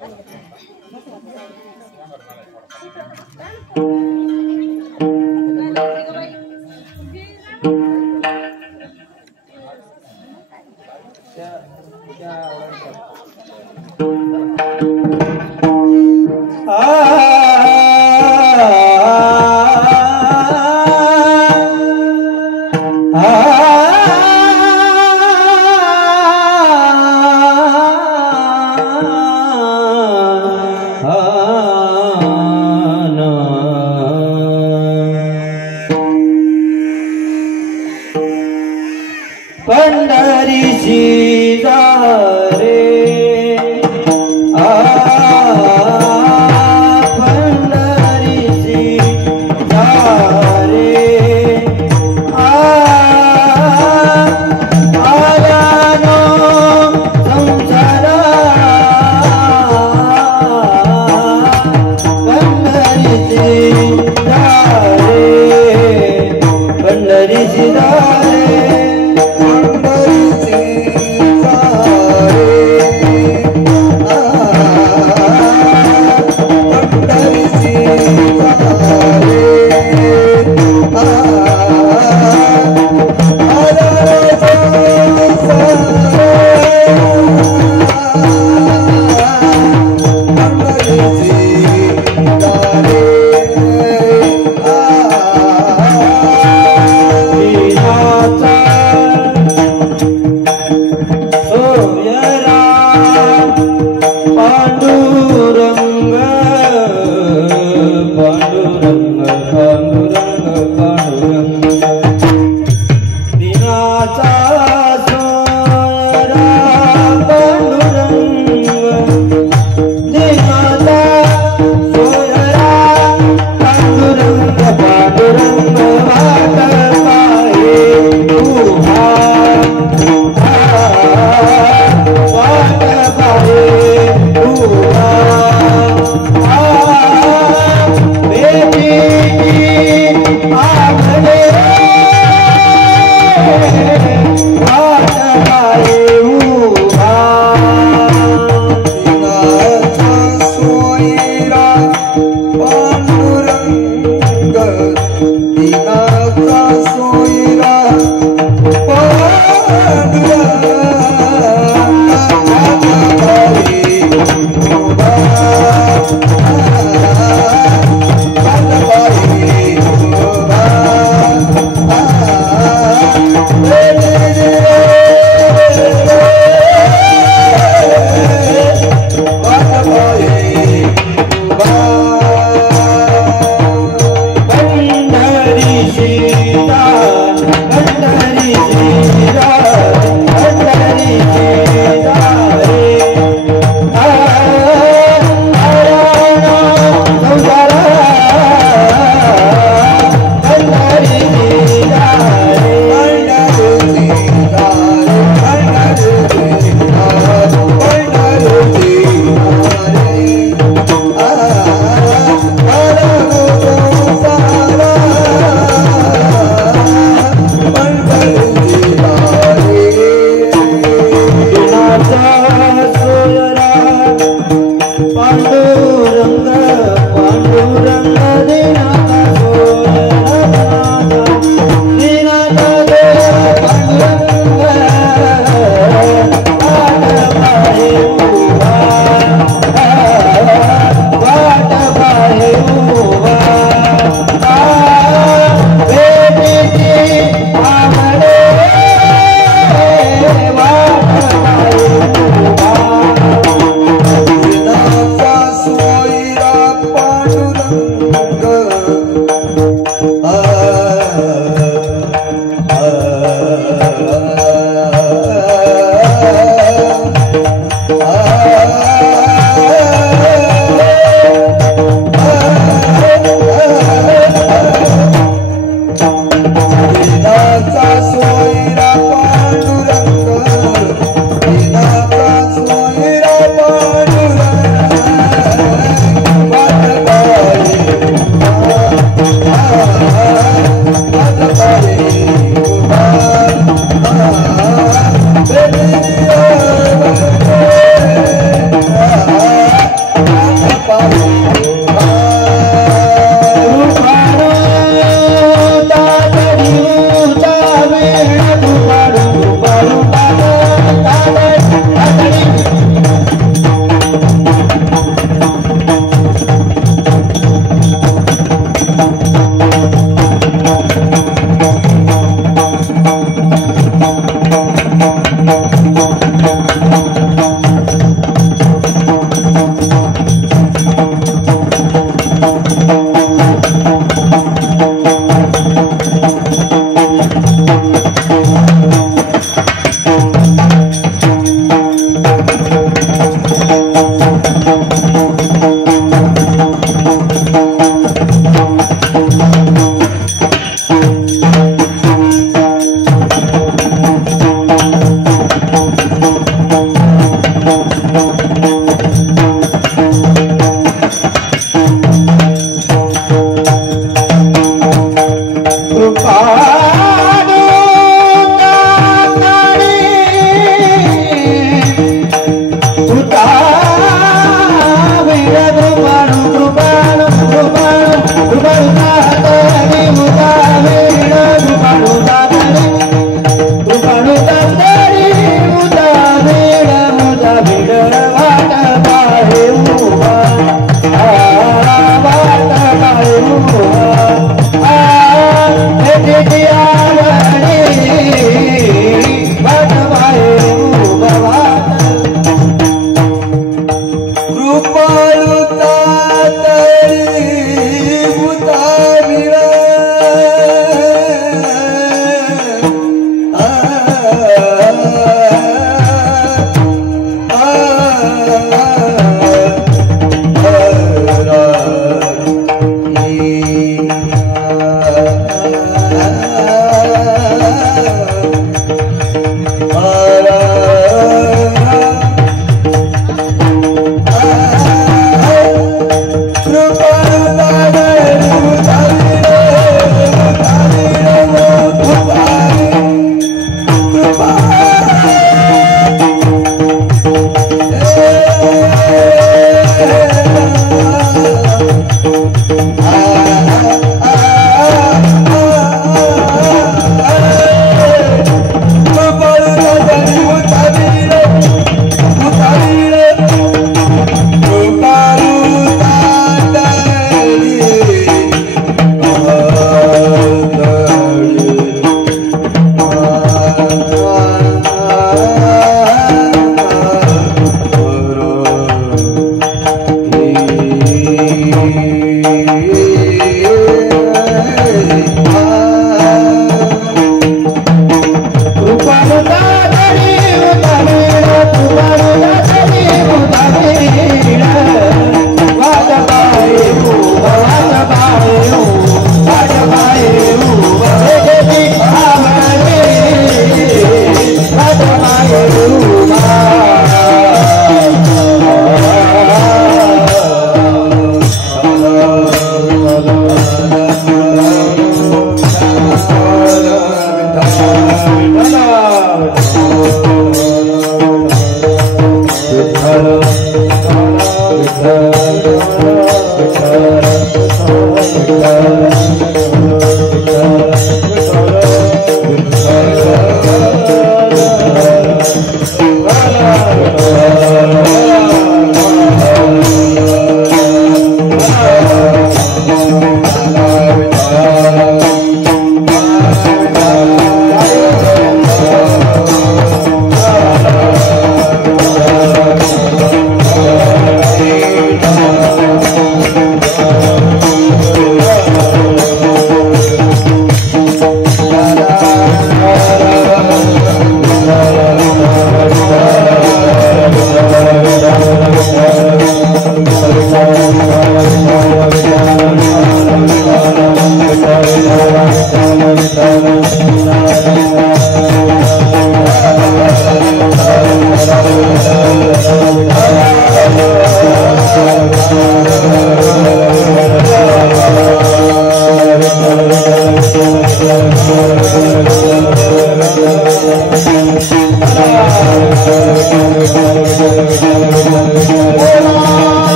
no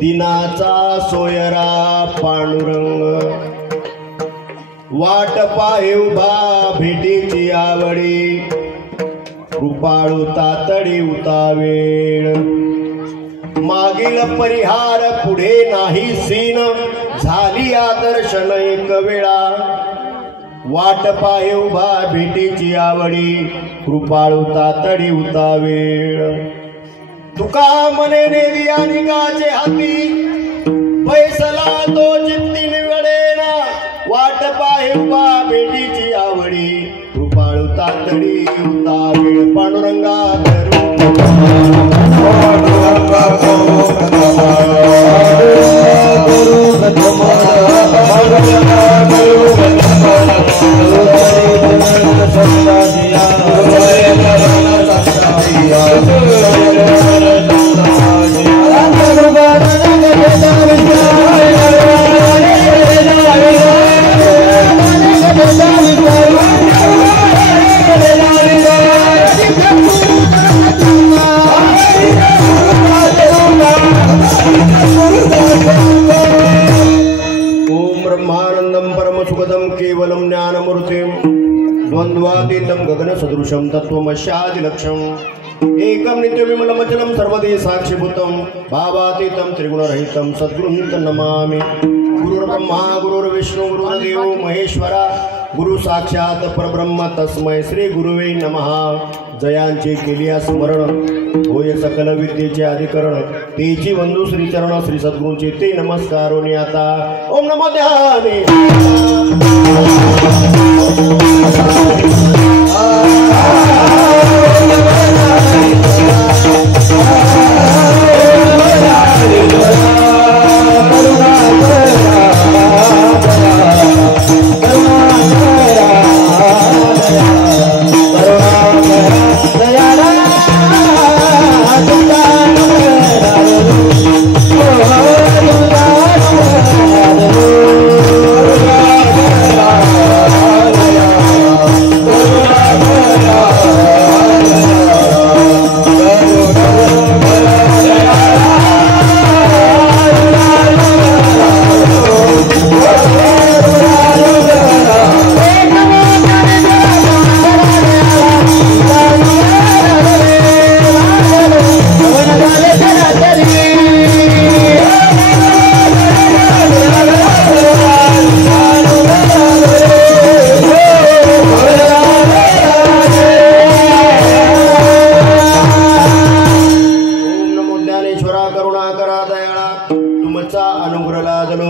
दिनाचा सोयरा पांडुरंग, वाट पाहे उभा भेटीची आवडी, कृपाळू तातडी उतावेळ, मागील परिहार पुढे नाही सीन, झाली आदर्शन एक वेळा, वाट पाहे उभा भेटीची आवडी, कृपाळू तातडी उतावेळ, तुका मने नेदी अनिकाचे हाती, फैसला तो चित्ती निवडेना, वाट पाहे उभा भेटीची आवडी, कृपाळू तातडी उतावेळ, पांडुरंगा केवलम ज्ञानमूर्तिम द्वंद्वातीतं गगन सदृशं तत्त्वमस्यादिलक्ष्यम् एकं नित्यविमलमचलं सर्वदे साक्षिभूतं भावातीतं त्रिगुणरहितं सद्गुरुं नमामि। गुरुर्ब्रह्मा गुरुर्विष्णु गुरुर्देवो महेश्वरा, गुरु साक्षात परब्रह्म तस्मै श्री गुरुवे नमः। जयांचे केलिया स्मरण होय सकल विद्येचे अधिकरण, तेची वंदू श्री चरण श्री सद्गुरूंचे ते नमस्कारोनी आता ओम नमो ध्याने।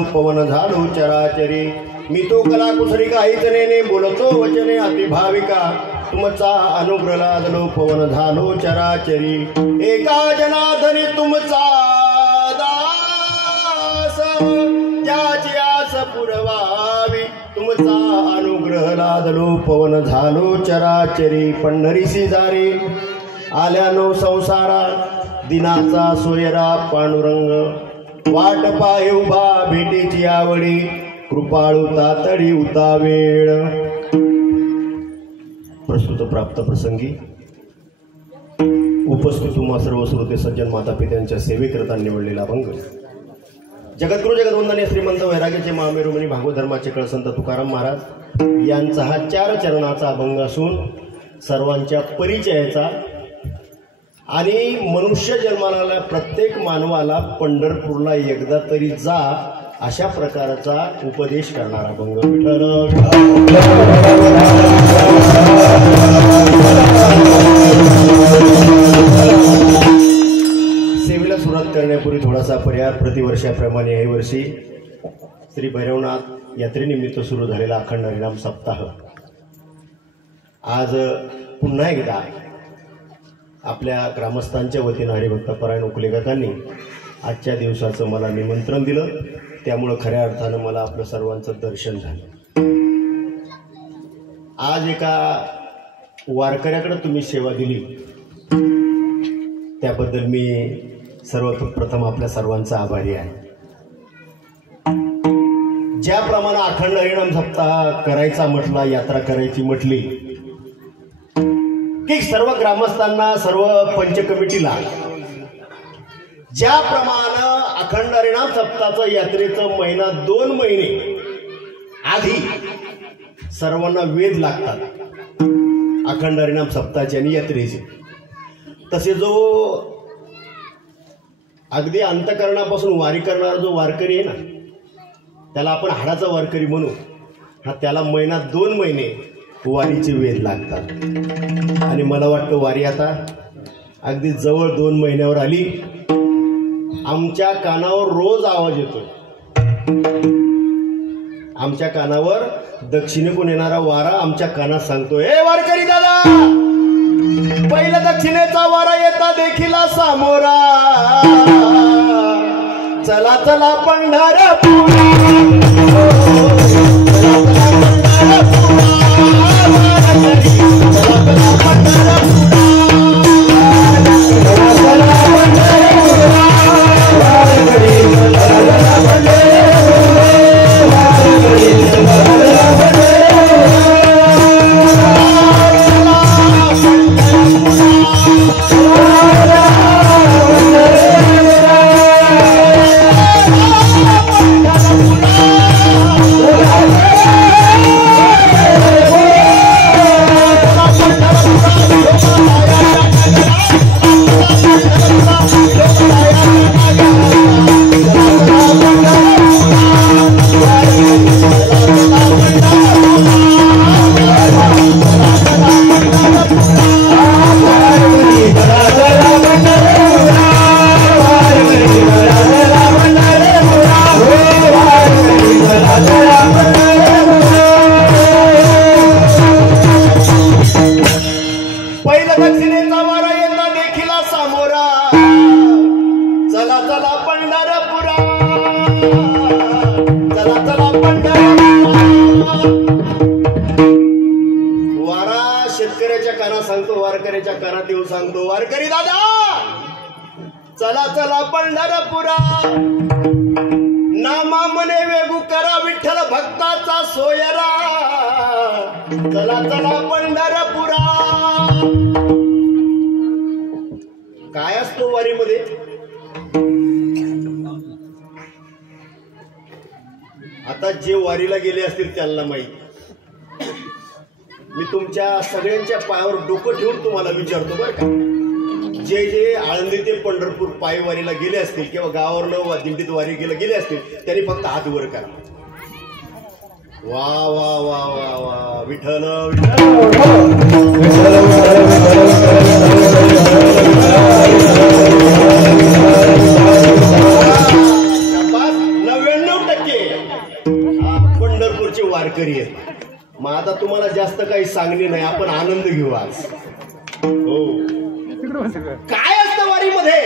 पवन झालो चराचरी, मी तो कला कुसरी काहीच नेने, बोलतो वचने अतिभाविका, तुमचा अनुग्रह लादलो पवन झालो चराचरी, एका जनार्दनी तुमचा दास, ज्याची आस पुरवावी, तुमचा अनुग्रह लादलो पवन झालो चराचरी, पंढरीसी जारी आल्यानो संसारा, दिनाचा सोयरा पांडुरंग, वाट पाहे उभा भेटीची आवडी, कृपाळू तातडी उतावेळ। प्रस्तुत प्राप्त प्रसंगी उपस्थित तुम्हा सर्व श्रोते सज्जन माता पित्यांच्या सेवेकरता निवडलेला अभंग, जगद्गुरु जगद्वंदनीय श्रीमंत वैराग्याचे महामेरुमणी भागवत धर्माचे कळसंत तुकाराम महाराज यांचा हा 4 चरणाचा अभंग असून सर्वांच्या परिचयाचा आणि मनुष्य जन्माला प्रत्येक मानवाला पंढरपूरला एकदा तरी जा अशा प्रकारचा उपदेश करणारा अभंग। सेवेला सुरुवात करण्यापूर्वी थोडासा पर्याय, प्रतिवर्षाप्रमाणे याही वर्षी श्री भैरवनाथ यात्रेनिमित्त सुरू झालेला अखंड हरिनाम सप्ताह आज पुन्हा एकदा आपल्या ग्रामस्थांच्या वतीनं हरिभक्तपरायण उकले काकांनी आजच्या दिवसाचं मला निमंत्रण दिलं, त्यामुळे खऱ्या अर्थानं मला आपलं सर्वांचं दर्शन झालं। आज एका वारकऱ्याकडे तुम्ही सेवा दिली त्याबद्दल मी सर्वप्रथम आपल्या सर्वांचा आभारी आहे। ज्याप्रमाणे अखंड हरिनाम सप्ताह करायचा म्हटला, यात्रा करायची म्हटली की सर्व ग्रामस्थांना, सर्व पंच कमिटीला ज्याप्रमाणे अखंड हरिनाम सप्ताहाचं यात्रेचं महिना 2 महिने आधी सर्वांना वेध लागतात अखंड हरिनाम सप्ताहाचे आणि यात्रेचे. तसे जो अगदी अंतकरणापासून वारी करणारा जो वारकरी आहे ना, त्याला आपण हाडाचा वारकरी म्हणू. हा त्याला महिना 2 महिने वारीचे वेध लागतात. आणि मला वाटतं वारी आता अगदी जवळ 2 महिन्यावर आली. आमच्या कानावर रोज आवाज येतो. आमच्या कानावर दक्षिणेकडून येणारा वारा आमच्या कानात सांगतोय, ए वारकरी दादा, पहिला दक्षिणेचा वारा येता देखील सामोरा. चला चला पंढरपुरा, वारकऱ्याच्या कानात येऊन सांगतो, वारकरी दादा, चला चला पंढरपुरा. नामा मने वेगू करा विठ्ठल भक्ताचा सोयरा. चला चला पंढरपुरा. काय असतो वारीमध्ये? आता जे वारीला गेले असतील त्यांना माहिती. मी तुमच्या सगळ्यांच्या पायावर डोकं ठेवून तुम्हाला विचारतो बरं का, जे जे आळंदी ते पंढरपूर पायी वारीला गेले असतील किंवा गावावरनं दिंडीत वारी गेले असतील त्यांनी फक्त हात वर करा. वा वा वा वा वा, विठ्ठल विठ्ठल 99% पंढरपूरचे वारकरी आहेत. मग आता तुम्हाला जास्त काही सांगणे नाही, आपण आनंद घेऊ आज. हो, काय असतं वारीमध्ये?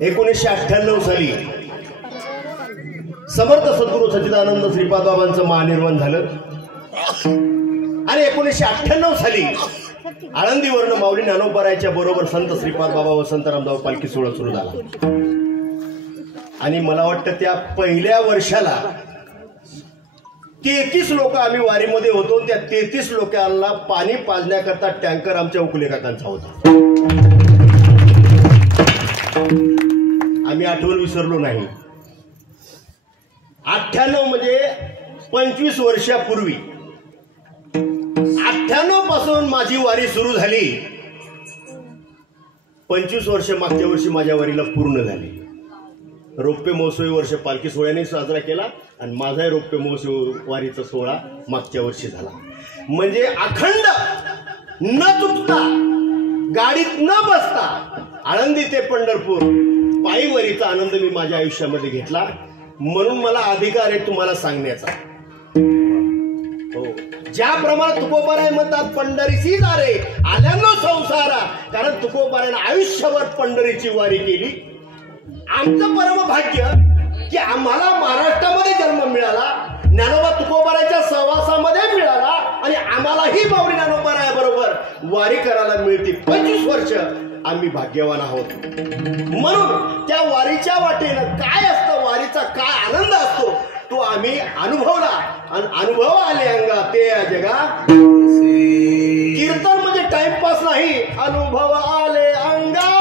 1998 साली समर्थ सद्गुरू सच्चिदानंद श्रीपाद बाबांचं महानिर्वाण झालं. आणि 1998 साली आळंदीवरनं माऊली ज्ञानोबारायच्या बरोबर संत श्रीपाद बाबा व संत रामदाव पालखी सोहळा सुरू झाला. आणि मला वाटतं त्या पहिल्या वर्षाला 33 लोक आम्ही वारीमध्ये होतो. त्या 33 लोकांना पाणी पाजण्याकरता टँकर आमच्या उकले काकांचा होता. आम्ही आठवण विसरलो नाही. 98 म्हणजे 25 वर्षापूर्वी, 98 पासून माझी वारी सुरू झाली. 25 वर्ष मागच्या वर्षी माझ्या वारीला पूर्ण झाली. रौप्य महोत्सवी वर्ष पालखी सोहळ्याने साजरा केला आणि माझाही रौप्य महोत्सव वारीचा सोहळा मागच्या वर्षी झाला. म्हणजे अखंड न चुकता, गाडीत न बसता आळंदी ते पंढरपूर पायी वारीचा आनंद मी माझ्या आयुष्यामध्ये घेतला. म्हणून मला अधिकार आहे तुम्हाला सांगण्याचा. हो, ज्याप्रमाणे तुकोबाराय म्हणतात, पंढरीची दारे आल्यानो संसारा. कारण तुकोबारायनं आयुष्यभर पंढरीची वारी केली. आमचं परम भाग्य की आम्हाला महाराष्ट्रामध्ये जन्म मिळाला, ज्ञानोबा तुकोबारायच्या सहवासामध्ये मिळाला आणि आम्हालाही माऊली ज्ञानोबाराय बरोबर वारी करायला मिळते. 25 वर्ष आम्ही भाग्यवान आहोत. म्हणून त्या वारीच्या वाटेनं काय असतं, वारीचा काय आनंद असतो तो आम्ही अनुभवला. आणि अनुभव आले अंगा ते जगा. कीर्तन म्हणजे टाइमपास नाही, अनुभव आले अंगा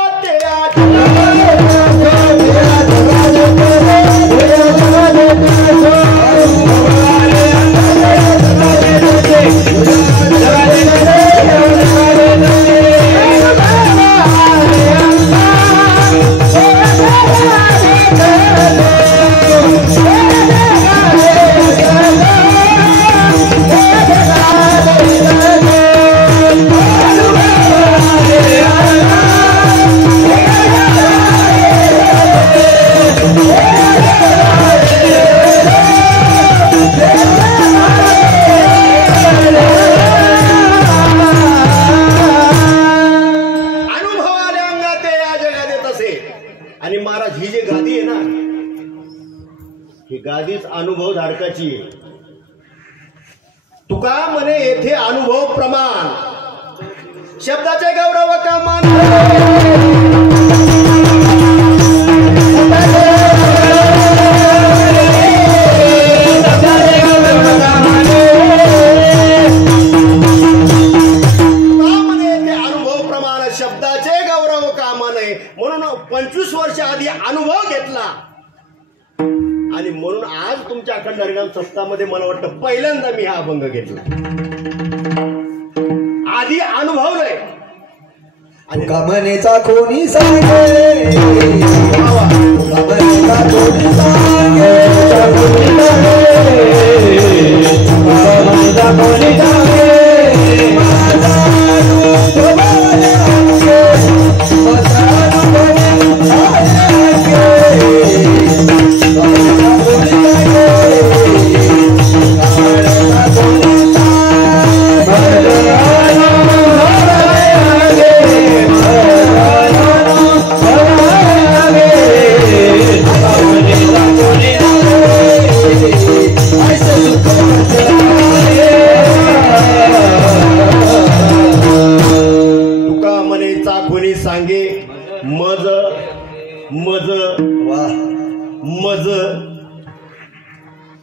आणि महाराज ही जी गादी आहे ना, ही गादीच अनुभव धारकाची आहे. तुका म्हणे येथे अनुभव प्रमाण, शब्दाचे गौरव का मान. शब्दाचे गौरव कामा नये म्हणून 25 वर्ष आधी अनुभव घेतला आणि म्हणून आज तुमच्या अखंड हरिनाम सप्ताहामध्ये मला वाटतं पहिल्यांदा मी हा अभंग घेतला. आधी अनुभव नाही. आणि कामनेचा कोणी सांगे, कामनेचा कोणी सांगे, कामनेचा कोणी सांगे, सांगे मज मज मज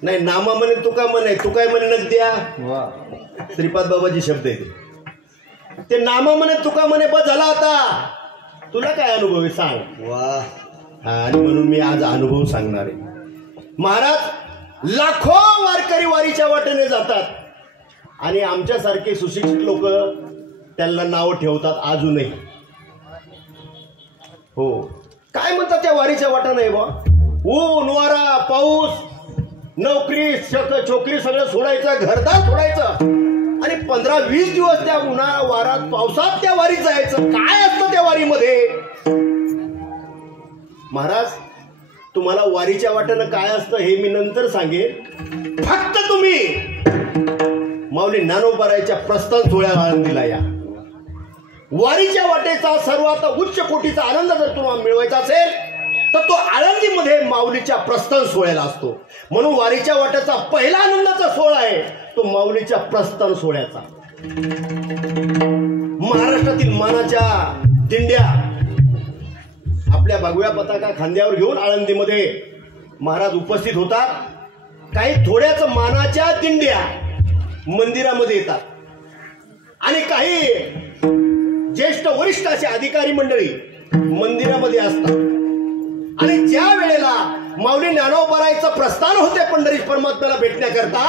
नाही. नामा म्हणे तुका म्हणे, तुकाय म्हणे नद्या. श्रीपाद बाबाजी शब्द आहे ते. नामा म्हणे तुका म्हणे बस झाला. आता तुला काय अनुभव आहे सांग. वाह. आणि म्हणून मी आज अनुभव सांगणार आहे. महाराज लाखो वारकरी वारीच्या वाटेने जातात आणि आमच्यासारखे सुशिक्षित लोक त्यांना नाव ठेवतात अजूनही. हो, काय म्हणतात त्या वारीच्या वाटाने बा. ऊन वारा पाऊस नोकरी छोकरी सगळं सोडायचं, घरदार सोडायचं आणि 15-20 दिवस त्या उन्हाळा वारात पावसात त्या वारीत जायचं. काय असतं त्या वारीमध्ये. महाराज तुम्हाला वारीच्या वाटेनं काय असतं हे मी नंतर सांगेन. फक्त तुम्ही माऊली ज्ञानोबारायच्या प्रस्थान सोहळ्याला आनंदीला या. वारीच्या वाटेचा सर्वात उच्च कोटीचा आनंद जर तुम्हाला मिळवायचा असेल तर तो आळंदीमध्ये माऊलीच्या प्रस्थान सोहळ्याला असतो. म्हणून वारीच्या वाटेचा पहिला आनंदाचा सोहळा आहे तो माऊलीच्या प्रस्थान सोहळ्याचा. महाराष्ट्रातील मानाच्या दिंड्या आपल्या भगव्या पताका खांद्यावर घेऊन आळंदीमध्ये महाराज उपस्थित होतात. काही थोड्याच मानाच्या दिंड्या मंदिरामध्ये येतात आणि काही ज्येष्ठ वरिष्ठ असे अधिकारी मंडळी मंदिरामध्ये असतात. आणि ज्या वेळेला माऊली ज्ञानोबारायचं प्रस्थान होते पंढरीश परमात्म्याला भेटण्याकरता,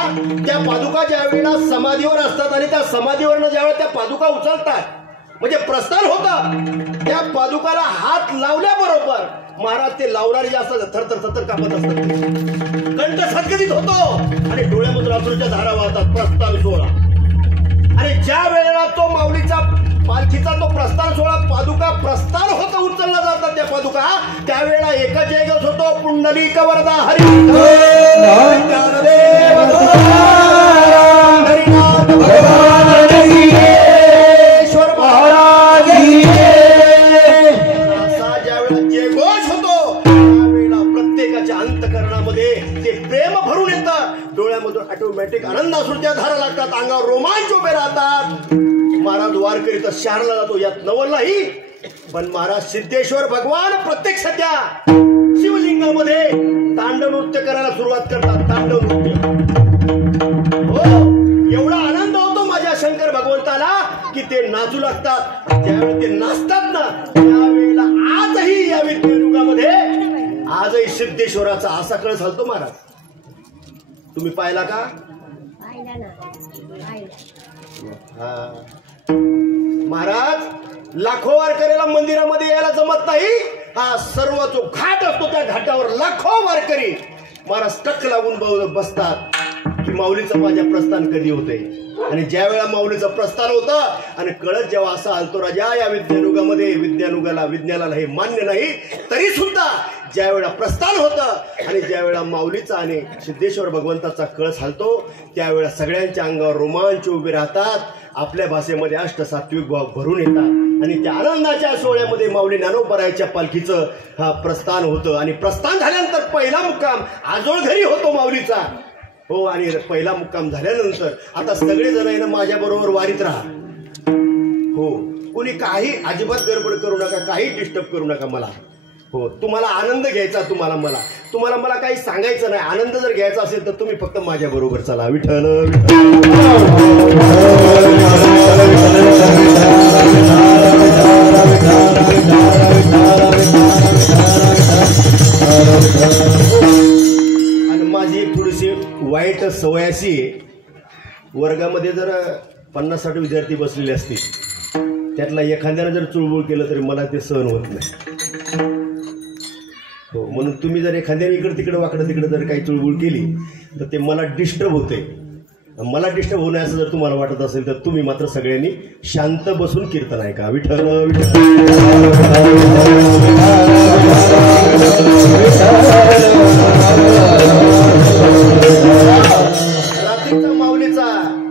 त्या पादुका ज्या वेळेला समाधीवर असतात आणि त्या समाधीवरनं ज्यावेळेला त्या पादुका उचलतात म्हणजे प्रस्थान होतं, त्या पादुकाला हात लावल्याबरोबर महाराज ते लावणारे जे असतात थरथर थरथर कापत असतात. कंठ सद्गदित होतो आणि डोळ्यामधून अश्रूच्या धारा वाहतात. प्रस्थान सोहळा. आणि ज्या वेळेला तो माऊलीचा पालखीचा तो प्रस्थान सोहळा पादुका प्रस्थान होतं उचलला जातात त्या पादुका, त्यावेळेला एकच एकच होतो पुंडलिक वरदा हरी ईश्वर महाराज. असा ज्यावेळेला जयघोष होतो त्यावेळेला प्रत्येकाच्या अंतःकरणामध्ये ते प्रेम भरून येतं. डोळ्यामधून ऑटोमॅटिक आनंद अश्रूच्या धारा लागतात. अंगावर रोमांच उभे राहतात. महाराज वारकरी तर शहराला जातो यात नवल नाही, पण महाराज सिद्धेश्वर भगवान प्रत्यक्ष त्या शिवलिंगामध्ये तांडव नृत्य करायला सुरुवात करतात. तांडव नृत्य. हो, एवढा आनंद होतो माझ्या शंकर भगवंताला की ते नाचू लागतात. ज्यावेळी ते नाचतात ना त्यावेळेला आजही या विद्युयुगामध्ये आजही सिद्धेश्वराचा असा कळस हलतो. महाराज तुम्ही पाहिला का. महाराज लाखो वारकऱ्याला मंदिरामध्ये यायला जमत नाही. हा सर्व जो घाट असतो त्या घाटावर लाखो वारकरी महाराज टक लागून बसतात की माऊलीचं माझ्या प्रस्थान कधी होते. आणि ज्या वेळा माऊलीचं प्रस्थान होतं आणि कळत जेव्हा असा हलतो राजा या विज्ञानुगामध्ये, विज्ञानाला हे मान्य नाही तरी सुद्धा ज्या वेळा प्रस्थान होतं आणि ज्या वेळा माऊलीचा आणि सिद्धेश्वर भगवंताचा कळस हलतो त्यावेळेला सगळ्यांच्या अंगावर रोमांच उभे राहतात. आपल्या भाषेमध्ये अष्टसात्विक भाव भरून येतात आणि त्या आनंदाच्या सोहळ्यामध्ये माऊली ज्ञानोबरायाच्या पालखीचं प्रस्थान होतं आणि प्रस्थान झाल्यानंतर पहिला मुक्काम आजोळ घरी होतो माऊलीचा. हो, आणि पहिला मुक्काम झाल्यानंतर आता सगळेजण आहे ना माझ्याबरोबर वारीत राहा. हो, कोणी काही अजिबात गडबड करू नका, काही डिस्टर्ब करू नका मला. हो, तुम्हाला आनंद घ्यायचा, तुम्हाला मला काही सांगायचं नाही. आनंद जर घ्यायचा असेल तर तुम्ही फक्त माझ्या बरोबर चला. विठ्ठल आणि माझी एक थोडीशी वाईट सवय अशी, वर्गामध्ये जर 50-60 विद्यार्थी बसलेले असतील, त्यातला एखाद्यानं जर चुळबुळ केलं तरी मला ते सहन होत नाही. हो, म्हणून तुम्ही जर एखाद्याने इकडं तिकडं वाकडं तिकडं जर काही चुळबुळ केली तर ते मला डिस्टर्ब होते. मला डिस्टर्ब होणे असं जर तुम्हाला वाटत असेल तर तुम्ही मात्र सगळ्यांनी शांत बसून कीर्तन ऐका. विठ्ठल रात्रीचा माऊलीचा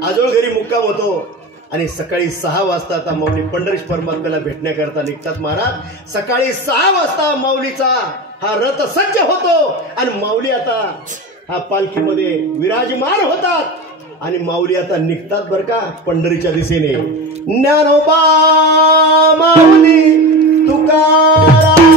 आजोळ घरी मुक्काम होतो आणि सकाळी 6 वाजता आता माऊली पंढरीश परमात्म्याला भेटण्याकरता निघतात. महाराज, सकाळी 6 वाजता माऊलीचा हा रथ सज्ज होतो आणि माऊली आता हा पालखीमध्ये विराजमान होतात आणि माऊली आता निघतात बरं का पंढरीच्या दिशेने. ज्ञानोबा माऊली तुकाराम,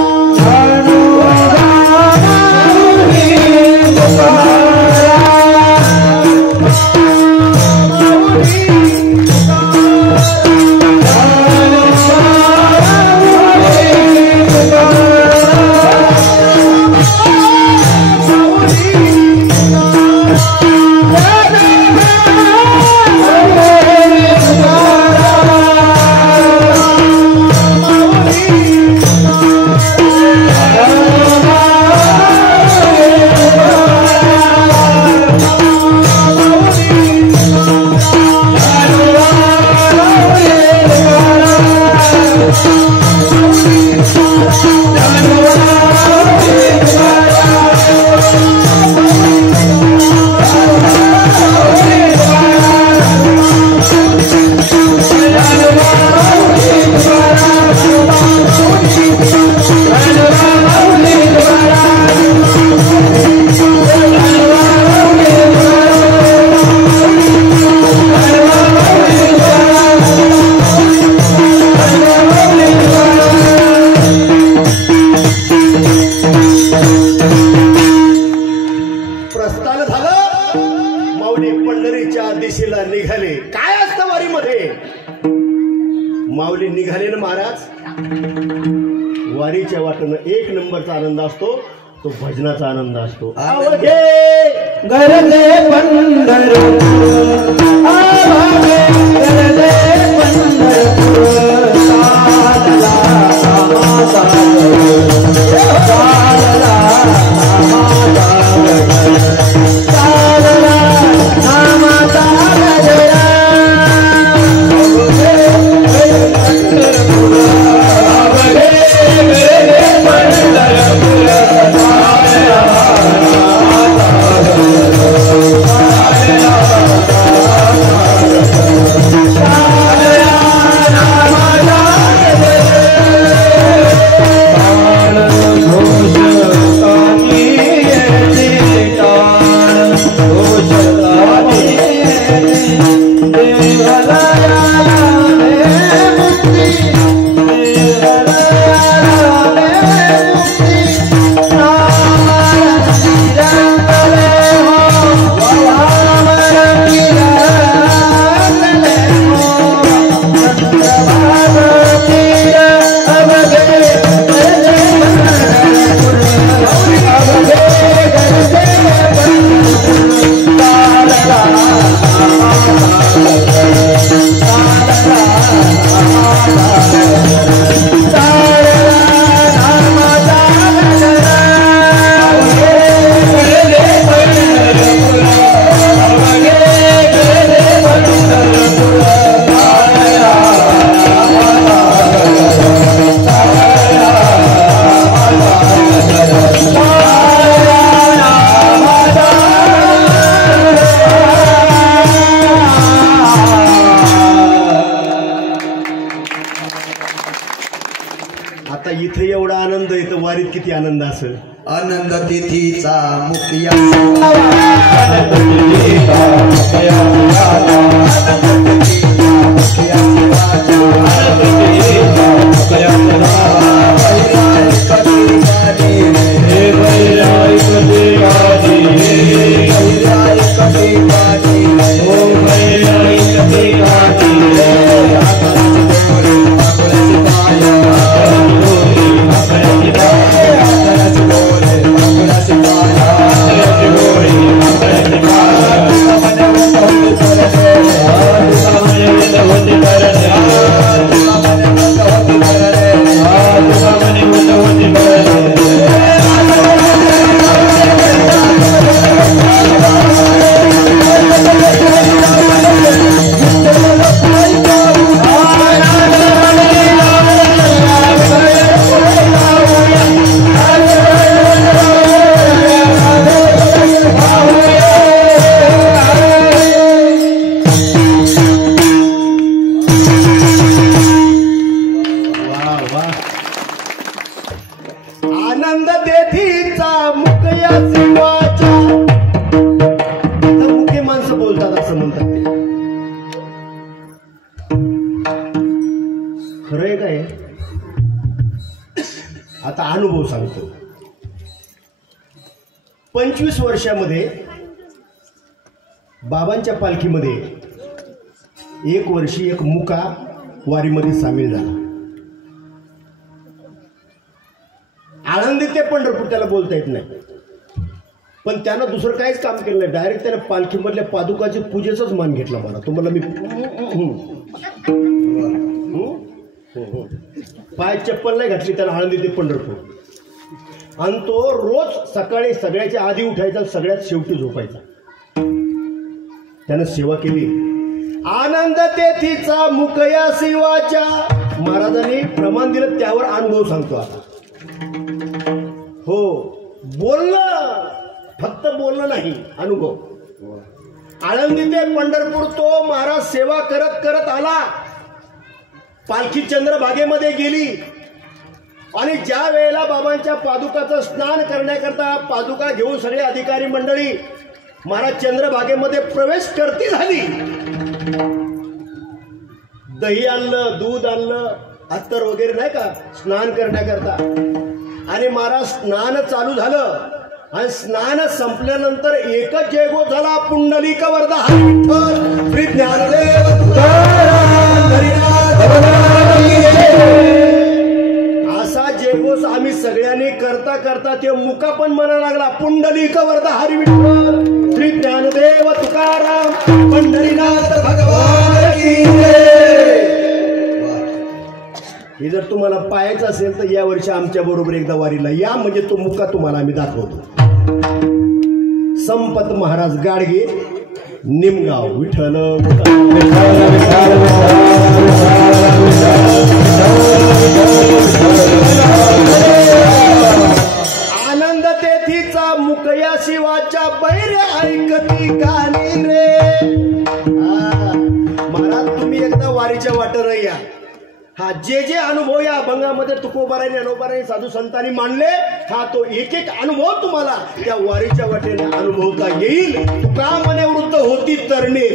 माऊली निघाले ना महाराज. वारीच्या वाटेनं 1 नंबरचा आनंद असतो तो भजनाचा आनंद असतो. गरजे पंढरपूर, गरजे पंढरपूर, चालला नामाचा चालला नामाचा आनंद आहे तर वारीत किती आनंद असेल. आनंद तिथीचा मुखया आनंद तेथीचा मुखया शिवाच्या. आता मुखे माणसं बोलतात असं म्हणतात ते खरंय काय. आता अनुभव सांगतो. 25 वर्षामध्ये बाबांच्या पालखीमध्ये 1 वर्षी एक मुका वारीमध्ये सामील झाला. आळंदी ते पंढरपूर त्याला बोलता येत नाही, पण त्यानं दुसरं काहीच काम केलं नाही. डायरेक्ट त्यानं पालखीमधल्या पादुकाची पूजेचाच मान घेतला. मला तुम्हाला मी पाय चप्पल नाही घातली त्याला आळंदी ते पंढरपूर. आणि तो रोज सकाळी सगळ्याच्या आधी उठायचा, सगळ्यात शेवटी झोपायचा. त्यानं सेवा केली. आनंद तेथीचा मुखया शिवाच्या. महाराजांनी प्रमाण दिलं, त्यावर अनुभव सांगतो आता. हो, बोलणं फक्त बोलणं नाही, अनुभव. आळंदी ते पंढरपूर तो महाराज सेवा करत करत आला. पालखी चंद्रभागेमध्ये गेली आणि ज्या वेळेला बाबांच्या पादुकाचं स्नान करण्याकरता पादुका घेऊन सगळे अधिकारी मंडळी महाराज चंद्रभागेमध्ये प्रवेश करती झाली. दही आणलं, दूध आणलं, अत्तर वगैरे नाही का स्नान करण्याकरता. आणि महाराज स्नान चालू झालं आणि स्नान संपल्यानंतर एकच जयघोष झाला. पुंडलिक वरदा हरिविठ्ठल श्री ज्ञानदेव असा जयघोष आम्ही सगळ्यांनी करता करता ते मुका पण म्हणायला लागला. पुंडलिक वरदा हरिविठ्ठल श्री ज्ञानदेव तुकाराम पंढरीनाथ भगवान की जय. हे जर तुम्हाला पाहायचं असेल तर या वर्षी आमच्या बरोबर एकदा वारीला या, म्हणजे तो मुक्का तुम्हाला आम्ही दाखवतो. संपत महाराज गाडगे, निमगाव. विठ्ठल आनंद तेथीचा मुकया शिवाच्या बैरे ऐकती गाणी रे. महाराज तुम्ही एकदा वारीच्या वाटेवर या. हा जे जे अनुभव या अभंगामध्ये तुकोबाराने अनोबाराने साधू संतांनी मांडले, हा तो एक एक अनुभव तुम्हाला त्या वारीच्या वाटेने अनुभवता येईल. तुका मने वृत्त होती तरणे.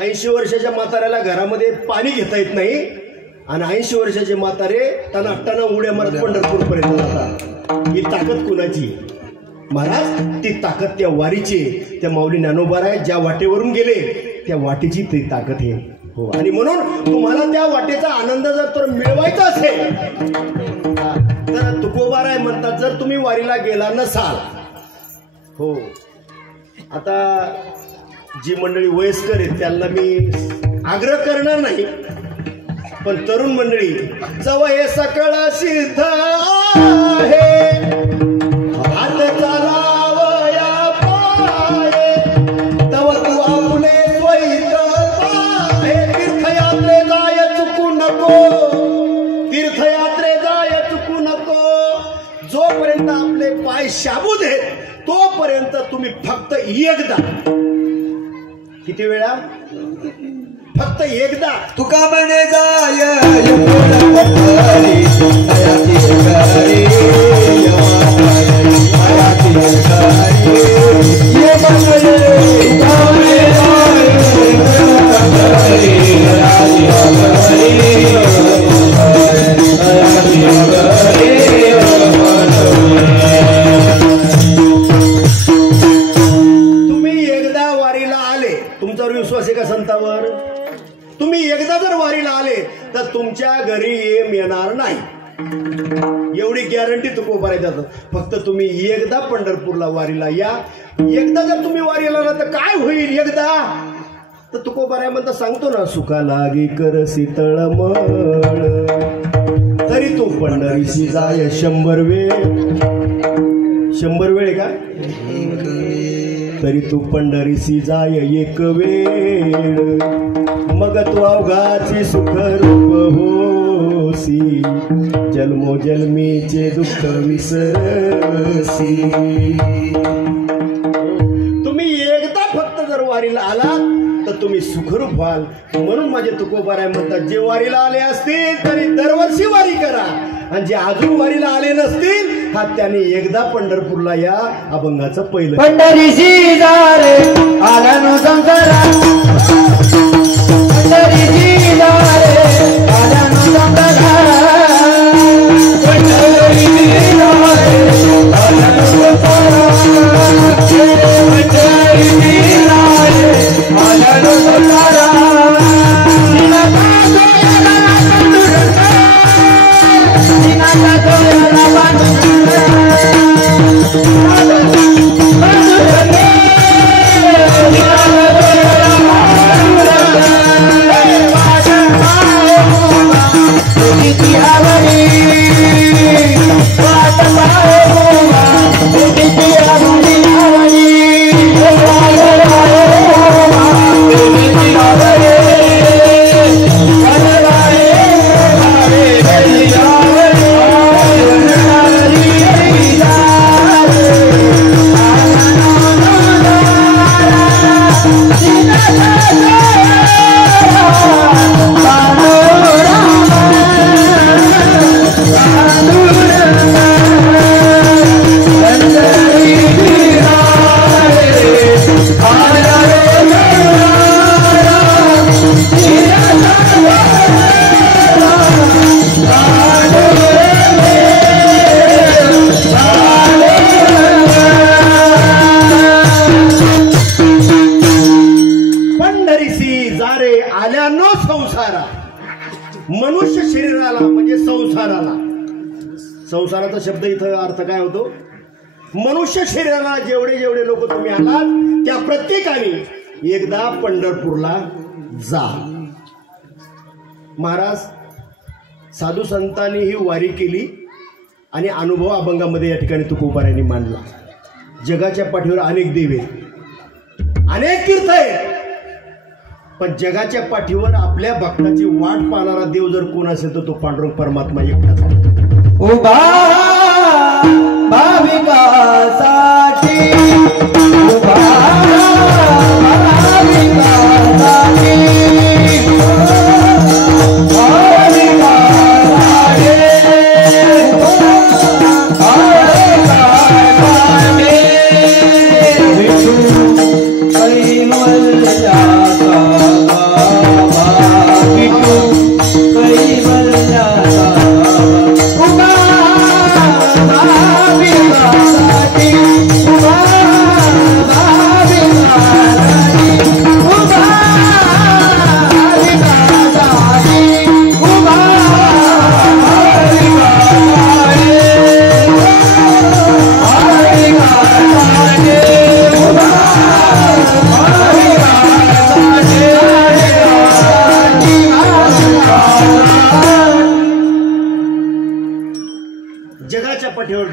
80 वर्षाच्या म्हाताऱ्याला घरामध्ये पाणी घेता येत नाही आणि 80 वर्षाचे म्हातारे टना उड्या मारत पंढरपूर पर्यंत जातात. ही ताकद कुणाची महाराज? ती ताकद त्या वारीची. त्या माऊली ज्ञानोबाराय ज्या वाटेवरून गेले त्या वाटेची ती ताकद आहे. हो, आणि म्हणून तुम्हाला त्या वाटेचा आनंद जर तर मिळवायचा असेल तर तुकोबाराय म्हणतात, जर तुम्ही वारीला गेला नसाल. हो, आता जी मंडळी वयस्कर आहेत त्यांना मी आग्रह करणार नाही, पण तरुण मंडळी जवळ सकळ सिद्ध आहे हात चालावया पाये तव तू आपले स्वैत पाहे. तीर्थयात्रे जाय चुकू नको, तीर्थयात्रे जाय चुकू नको. जोपर्यंत आपले पाय शाबूत आहेत तोपर्यंत तुम्ही फक्त एकदा, किती वेळा? फक्त एकदा. तुका म्हणे जाय एवढी गॅरंटी तुकोबाराय जातं. फक्त तुम्ही एकदा पंढरपूरला वारीला या. एकदा जर तुम्ही वारीला ना तर काय होईल एकदा तर तुकोबाराय म्हणता सांगतो ना, सुखा लागी करसी तळमळ तरी तू पंढरीशी जाय 100 वेळ. 100 वेळ का तरी तू पंढरीशी जाय 1 वेळ. मग तू अवघाची सुख रूप होसी जन्मोजन्मीचे दुःख विसरसी. तुम्ही एकदा फक्त जर वारीला आलात तर तुम्ही सुखरूप व्हाल. म्हणून माझे तुकोबाराय म्हणतात, जे वारीला आले असतील तरी दरवर्षी वारी करा, आणि जे अजून वारीला आले नसतील हा त्यांनी एकदा पंढरपूरला या. अभंगाचं पहिलं पंढरीशी जा रे आला नो संसारा, पंढरीशी जा रे आला नो संसारा, पंढरीशी जा रे आला नो संसारा, पंढरीशी जा रे आला नो संसारा. मनुष्य शरीराला म्हणजे संसाराला. संसाराचा शब्द इथं अर्थ काय होतो? मनुष्य शरीराला जेवढे जेवढे लोक तुम्ही आलात त्या प्रत्येकाने एकदा पंढरपूरला जा. महाराज साधू संतांनी ही वारी केली आणि अनुभव अभंगामध्ये या ठिकाणी तुकोबारायांनी मांडला. जगाच्या पाठीवर अनेक देव आहेत, अनेक तीर्थ आहेत, पण जगाच्या पाठीवर आपल्या भक्ताची वाट पाहणारा देव जर कोण असेल तर तो पांडुरंग परमात्मा एकटाच आहे. उभा भाविकासाठी उभा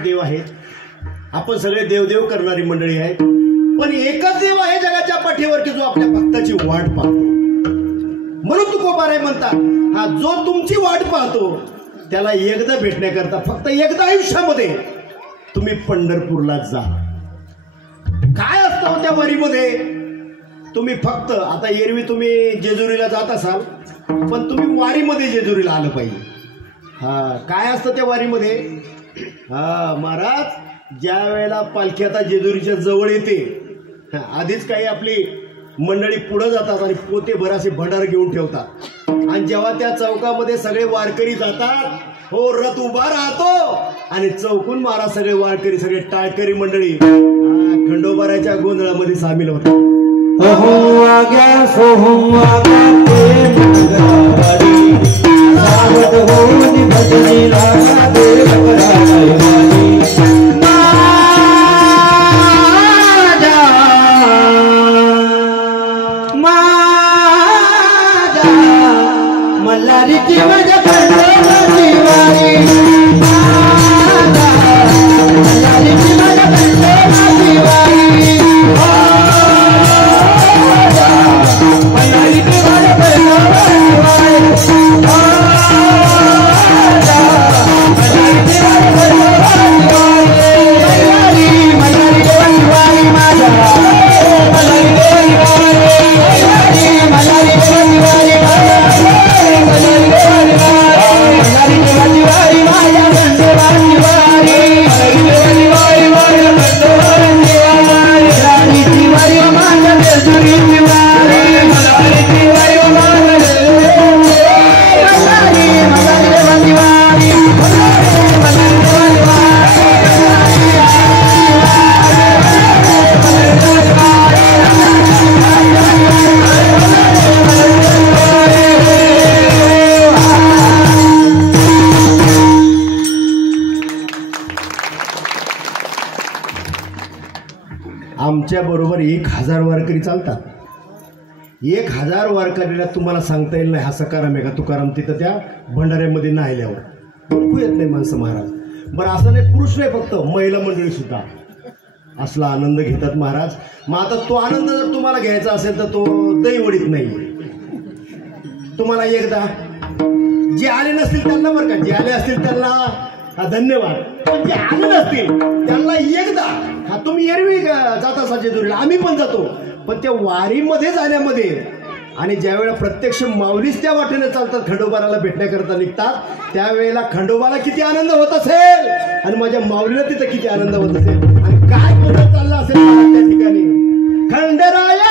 देव आहेत. आपण सगळे देवदेव करणारी मंडळी आहेत, पण एकच देव आहे जगाच्या पाठीवर की जो आपल्या भक्ताची वाट पाहतो. म्हणून तुकोबाराय म्हणतात, हा जो तुमची वाट पाहतो त्याला एकदा भेटण्याकरता फक्त एकदा आयुष्यामध्ये तुम्ही पंढरपूरला जा. काय असतं त्या वारीमध्ये? तुम्ही फक्त आता एरवी तुम्ही जेजुरीला जात असाल, पण तुम्ही वारीमध्ये जेजुरीला आलं पाहिजे. हा काय असतं त्या वारीमध्ये? हा महाराज ज्या वेळेला पालखी आता जेजुरीच्या जवळ येते, आधीच काही आपली मंडळी पुढे जातात आणि पोते भरासे भंडार घेऊन ठेवतात, आणि जेव्हा त्या चौकामध्ये सगळे वारकरी जातात, हो रथ उभा राहतो आणि चौकून महाराज सगळे वारकरी सगळे टाळकरी मंडळी खंडोबाराच्या गोंधळामध्ये सामील होतात. हो आमच्या बरोबर 1000 वारकरी चालतात. 1000 वारकरीला तुम्हाला सांगता येईल नाही हा सकाराम आहे का तुकाराम तिथं त्या भंडाऱ्यामध्ये नाहिल्यावर ओळखू येत नाही माणसं महाराज. बरं असं नाही, पुरुष नाही फक्त महिला मंडळी सुद्धा असला आनंद घेतात महाराज. मग आता तो आनंद जर तुम्हाला घ्यायचा असेल तर तो दहीवडीत नाही. तुम्हाला एकदा जे आले नसतील त्यांना बरं का, जे आले असतील त्यांना धन्यवाद, पण जे आले नसतील त्यांना एकदा तुम्ही एरवी जाता साजेदुरीला, आम्ही पण जातो, पण त्या वारीमध्ये जाण्यामध्ये आणि ज्यावेळेला प्रत्यक्ष माऊलीच त्या वाटेने चालतात खंडोबाला भेटण्याकरता निघतात त्यावेळेला खंडोबाला किती आनंद होत असेल आणि माझ्या माऊलीला तिथं किती आनंद होत असेल आणि काय बदल चालला असेल त्या ठिकाणी. खंडराया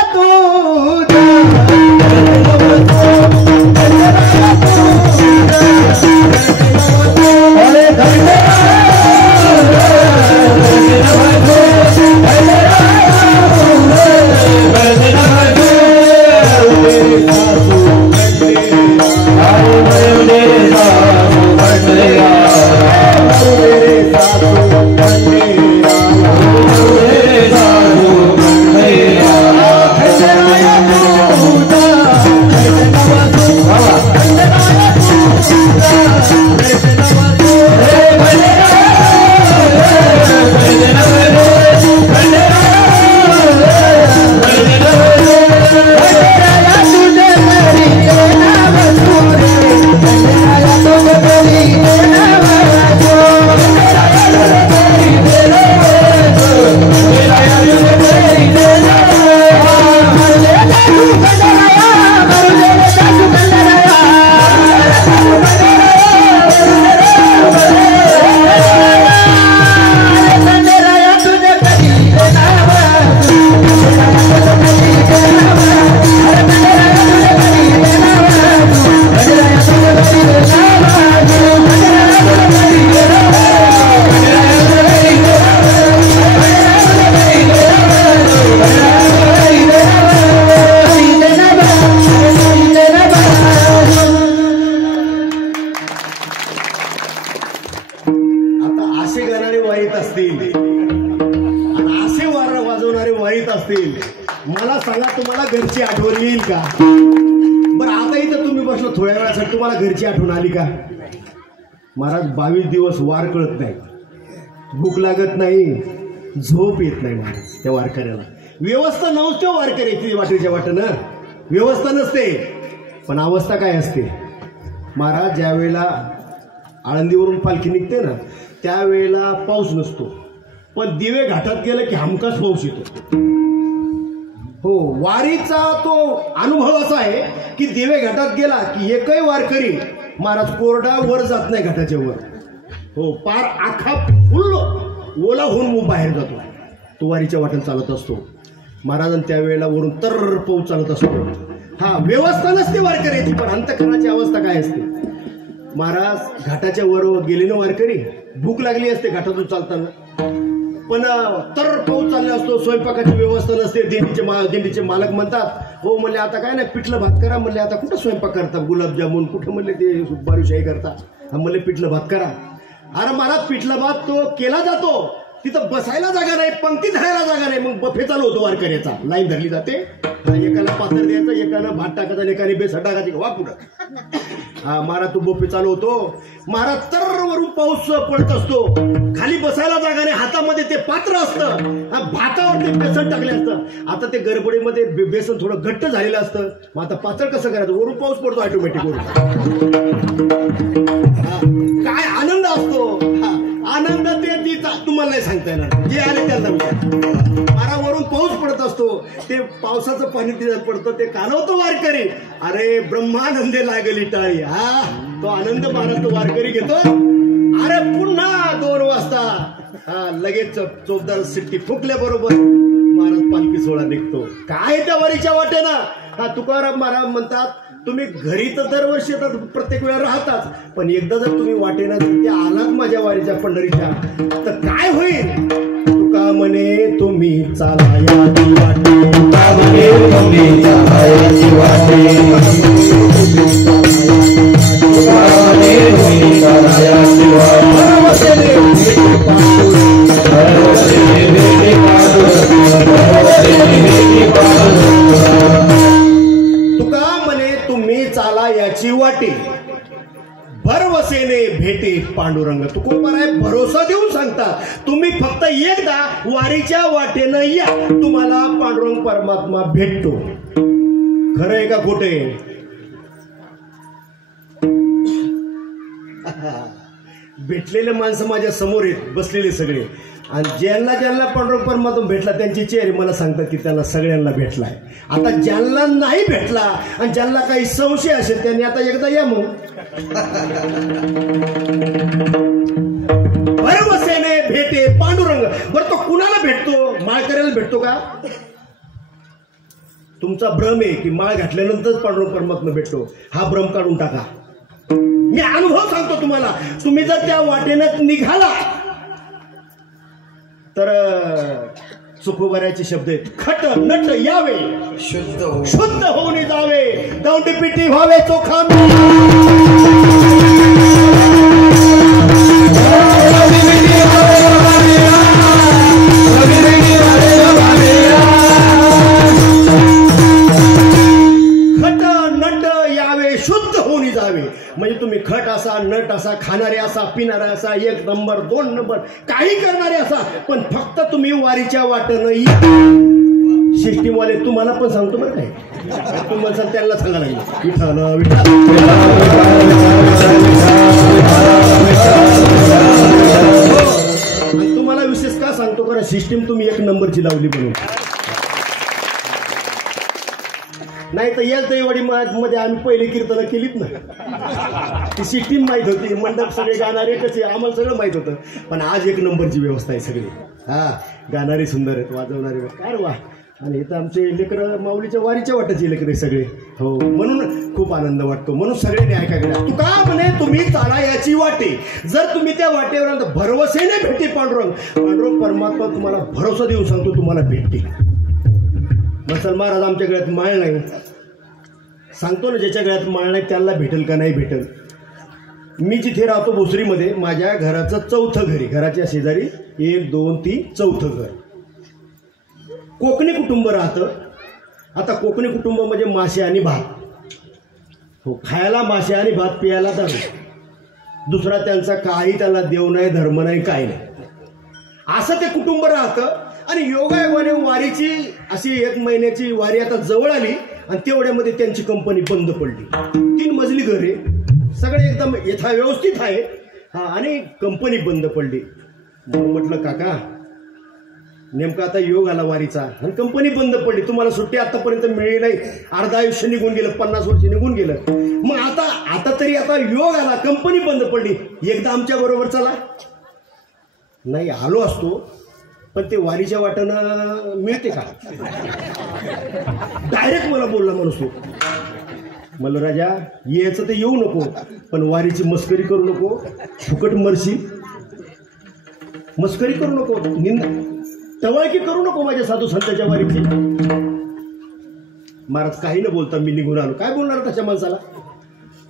मला सांगा तुम्हाला घरची आठवण येईल का? बरं आता इथं तुम्ही बसलो थोड्या वेळासाठी तुम्हाला घरची आठवण आली का? महाराज 22 दिवस वार कळत नाही, भूक लागत नाही, झोप येत नाही महाराज त्या वारकऱ्याला. व्यवस्था नसते वारकऱ्याची वाटेच्या वाटेनं व्यवस्था नसते, पण अवस्था काय असते महाराज? ज्या वेळेला आळंदीवरून पालखी निघते ना त्यावेळेला पाऊस नसतो, पण दिवे घाटात गेलं की हमखास पाऊस येतो. हो, वारीचा तो अनुभव असा आहे की दिवे घाटात गेला की एकही वारकरी महाराज कोरडा वर जात नाही घाटाच्या वर. हो, पार आखा फुल ओला होऊन बाहेर जातो. तो वारीच्या वाटेत चालत असतो महाराज. त्यावेळेला वरून तर पाऊस चालत असतो. हा, व्यवस्था नसते वारकऱ्याची, पण अंतःकरणाची अवस्था काय असते महाराज? घाटाच्या वर गेले ना वारकरी, भूक लागली असते घाटातून चालताना, पण तर पाऊस चालला असतो, स्वयंपाकाची व्यवस्था नसते. दिंडीचे मालक म्हणतात हो म्हणले आता काय नाही पिठलं भात करा. म्हणले आता कुठं स्वयंपाक करता, गुलाबजामुन कुठं म्हणले ते बालुशाही करता. म्हणले पिठलं भात करा. अरे महाराज पिठला भात तो केला जातो, तिथं बसायला जागा नाही, पंक्ती धरायला जागा नाही, मग बफे चालू होतो वारकऱ्याचा. लाईन धरली जाते, एकाला पात्र द्यायचं, एकानं भात टाकायचं, एकाने बेसट टाकायची, वा पुढं. हा महाराज तो बफे चालू होतो. महाराज तर वरून पाऊस पडत असतो, खाली बसायला जागा नाही, हातामध्ये ते पात्र असतं, भातावर ते बेसन टाकले असतं. आता ते गडबडीमध्ये बेसन थोडं घट्ट झालेलं असतं, मग आता पातळ कसं करायचं? वरून पाऊस पडतो ऑटोमॅटिक वरून. काय आनंद असतो, आनंद ते तुम्हाला नाही सांगता येणार, जे आले त्यांना मारावरून पाऊस पडत असतो, ते पावसाचं पाणी तिथं पडतं, ते कालवतो वारकरी. अरे ब्रह्मानंदे लागली टाळी. हा, तो आनंद महाराज तो वारकरी घेतो. अरे पुन्हा 2 वाजता हा लगेच चोपदार सिट्टी फुकल्याबरोबर महाराज पालखी सोहळा निघतो. काय त्या वारीच्या वाटेनं? हा तुकाराम महाराज म्हणतात तुम्ही घरी तर दरवर्षी तर प्रत्येक वेळा राहताच, पण एकदा जर तुम्ही वाटेनं तिथे आलात माझ्या वारीच्या पंढरीच्या तर काय होईल? तुका म्हणे तुम्ही चालाया वाटे, तुका म्हणे तुम्ही चालायाची वाटे, तुका म्हणे तुम्ही चालायाची वाटे. पांडुरंग. तुकोबाराय भरोसा देऊन सांगता, तुम्ही फक्त एकदा वारीच्या वाटेनं या, तुम्हाला पांडुरंग परमात्मा भेटतो. खरं आहे का खोटे? भेटलेले माणसं माझ्या समोर आहेत बसलेले सगळे, आणि ज्यांना ज्यांना पांडुरंग परमात्मा भेटला त्यांचे चेहरे मला सांगतात की त्यांना सगळ्यांना भेटलाय. आता ज्यांना नाही भेटला आणि ज्यांना काही संशय असेल त्यांनी आता एकदा या. मग भरवसेने भेटे पांडुरंग. बरं तो कुणाला भेटतो? माळकऱ्याला भेटतो का? तुमचा भ्रम आहे की माळ घातल्यानंतरच पांडुरंग परमात्मा भेटतो. हा भ्रम काढून टाका. मी अनुभव सांगतो तुम्हाला. तुम्ही जर त्या वाटेनं निघाला तर चुकोबाऱ्याचे शब्द आहेत, खट नट यावे, शुद्ध होऊन जावे, दौंडी पिटी व्हावे चोखा. म्हणजे तुम्ही खट असा, नट असा, खाणारे असा, पिणारे असा, 1 नंबर 2 नंबर काही करणारे असा, पण फक्त तुम्ही वारीच्या वाटेनं या. सिस्टीमवाले तुम्हाला पण सांगतो बरं काय, तुम्हाला त्यांना सांगा लागेल विठाला विठा. तुम्हाला विशेष का सांगतो कारण सिस्टीम तुम्ही 1 नंबरची लावली म्हणून. नाही तर याच दैवडी मध्ये आम्ही पहिले कीर्तनं केलीत ना, ती सिस्टीम माहीत होती, मंडप सगळे गाणारे कसे आम्हाला सगळं माहित होतं. पण आज 1 नंबरची व्यवस्था आहे सगळी. हा, गाणारे सुंदर आहेत, वाजवणारे काय वा. आणि इथं आमचे लेकरं माऊलीच्या वारीच्या वाटाचे लेकरं सगळे. हो, म्हणून खूप आनंद वाटतो. म्हणून सगळ्यांनी ऐका गेला तू का म्हणे तुम्ही चाला याची वाटे. जर तुम्ही त्या वाटेवर भरवसेने भेटे पांडुरंग. पांडुरंग परमात्मा तुम्हाला भरोसा देऊन सांगतो तुम्हाला भेटते. मसल महाराज आमच्या गळ्यात माळ नाही, सांगतो ना ज्याच्या गळ्यात माळ नाही त्याला भेटेल का नाही भेटेल. मी जिथे राहतो भोसरीमध्ये, माझ्या घराचं 4थं घरी, घराच्या शेजारी 1 2 3 4थं घर कोकणी कुटुंब राहतं. आता कोकणी कुटुंब म्हणजे मासे आणि भात. हो, खायला मासे आणि भात, प्यायला दारू. दुसरा त्यांचा काही त्याला देव नाही, धर्म नाही, काही नाही, असं ते कुटुंब राहतं. आणि योगायोगाने वारीची अशी 1 महिन्याची वारी आता जवळ आली आणि तेवढ्यामध्ये त्यांची कंपनी बंद पडली. 3 मजली घर आहे, सगळे एकदम यथाव्यवस्थित आहे. हा, आणि कंपनी बंद पडली. मग म्हटलं काका नेमका आता योग आला वारीचा आणि कंपनी बंद पडली, तुम्हाला सुट्टी आतापर्यंत मिळली नाही, अर्ध आयुष्य निघून गेलं, 50 वर्ष निघून गेलं. मग आता तरी आता योग आला, कंपनी बंद पडली, एकदा आमच्या बरोबर चला. नाही आलो असतो, पण ते वारीच्या वाटेनं मिळते का? डायरेक्ट मला बोलला माणूस. म्हणलं राजा यायचं तर येऊ नको, पण वारीची मस्करी करू नको, फुकट मरशी, मस्करी करू नको, टवाळकी करू नको माझ्या साधू संतांच्या वारीची. महाराज काही न बोलता मी निघून आलो. काय बोलणार तशा माणसाला?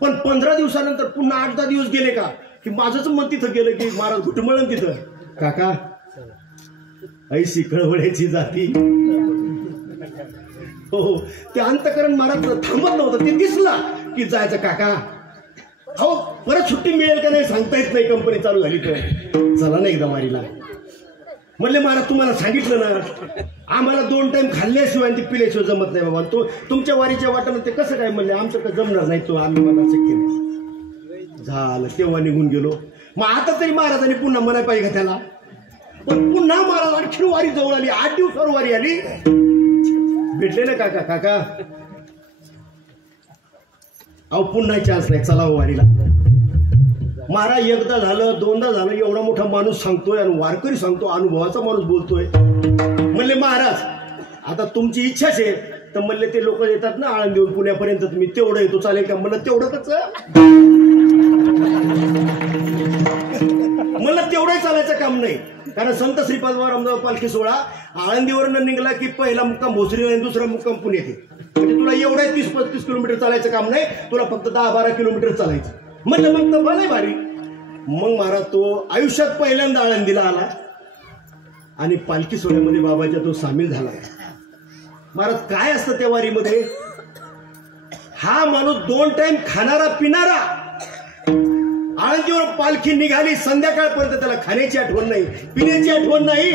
पण 15 दिवसानंतर पुन्हा 8-10 दिवस गेले का की माझंच मन तिथं गेलं की महाराज घुटमळण तिथं. काका ऐशी कळवळ्याची जाती. हो, ते अंतकरण महाराज थांबत नव्हतं, ते दिसला की जायचं. काका हो परत सुट्टी मिळेल का नाही सांगता येत नाही, कंपनी चालू झाली तर चला ना एकदा वारीला. म्हणले महाराज तुम्हाला सांगितलं ना, आम्हाला 2 टाइम खाल्ल्याशिवाय आणि ते पिल्याशिवाय जमत नाही बाबा. तो तुमच्या वारीच्या वाटेनं ते कसं काय? म्हणले आमचं तर जमणार नाही, तो आम्ही मला शक्य नाही. झालं, तेव्हा निघून गेलो. मग आता तरी महाराजांनी पुन्हा म्हणाय पाहिजे का त्याला? पण पुन्हा महाराज आणखी वारी जवळ आली, 8 दिवसावर वारी आली. भेटले ना काका, काका अहो पुन्हा चान्स नाही, चला वारीला. महाराज एकदा झालं, 2दा झालं, एवढा मोठा माणूस सांगतोय आणि वारकरी सांगतो, अनुभवाचा माणूस बोलतोय. म्हणले महाराज आता तुमची इच्छाच आहे तर म्हणले ते लोक येतात ना आळंदीहून पुण्यापर्यंत, तुम्ही तेवढं येतो चालेल का? म्हणलं तेवढंच, म्हणलं तेवढंही चालायचं काम नाही. कारण संत श्रीपाद रामदेव पालखी सोहळा आळंदीवरून निघाला की पहिला मुक्काम भोसरी आणि दुसरा मुक्काम पुण्यात आहे. म्हणजे तुला एवढं 30-35 किलोमीटर चालायचं काम नाही, तुला फक्त 10-12 किलोमीटर चालायचं. म्हणलं मग तर भले भारी. मग महाराज तो आयुष्यात पहिल्यांदा आळंदीला आला आणि पालखी सोहळ्यामध्ये बाबाच्या तो सामील झाला. महाराज काय असतं त्या वारीमध्ये? हा माणूस 2 टाइम खाणारा पिणारा आळंदीवर पालखी निघाली, संध्याकाळपर्यंत त्याला खाण्याची आठवण नाही, पिण्याची आठवण नाही.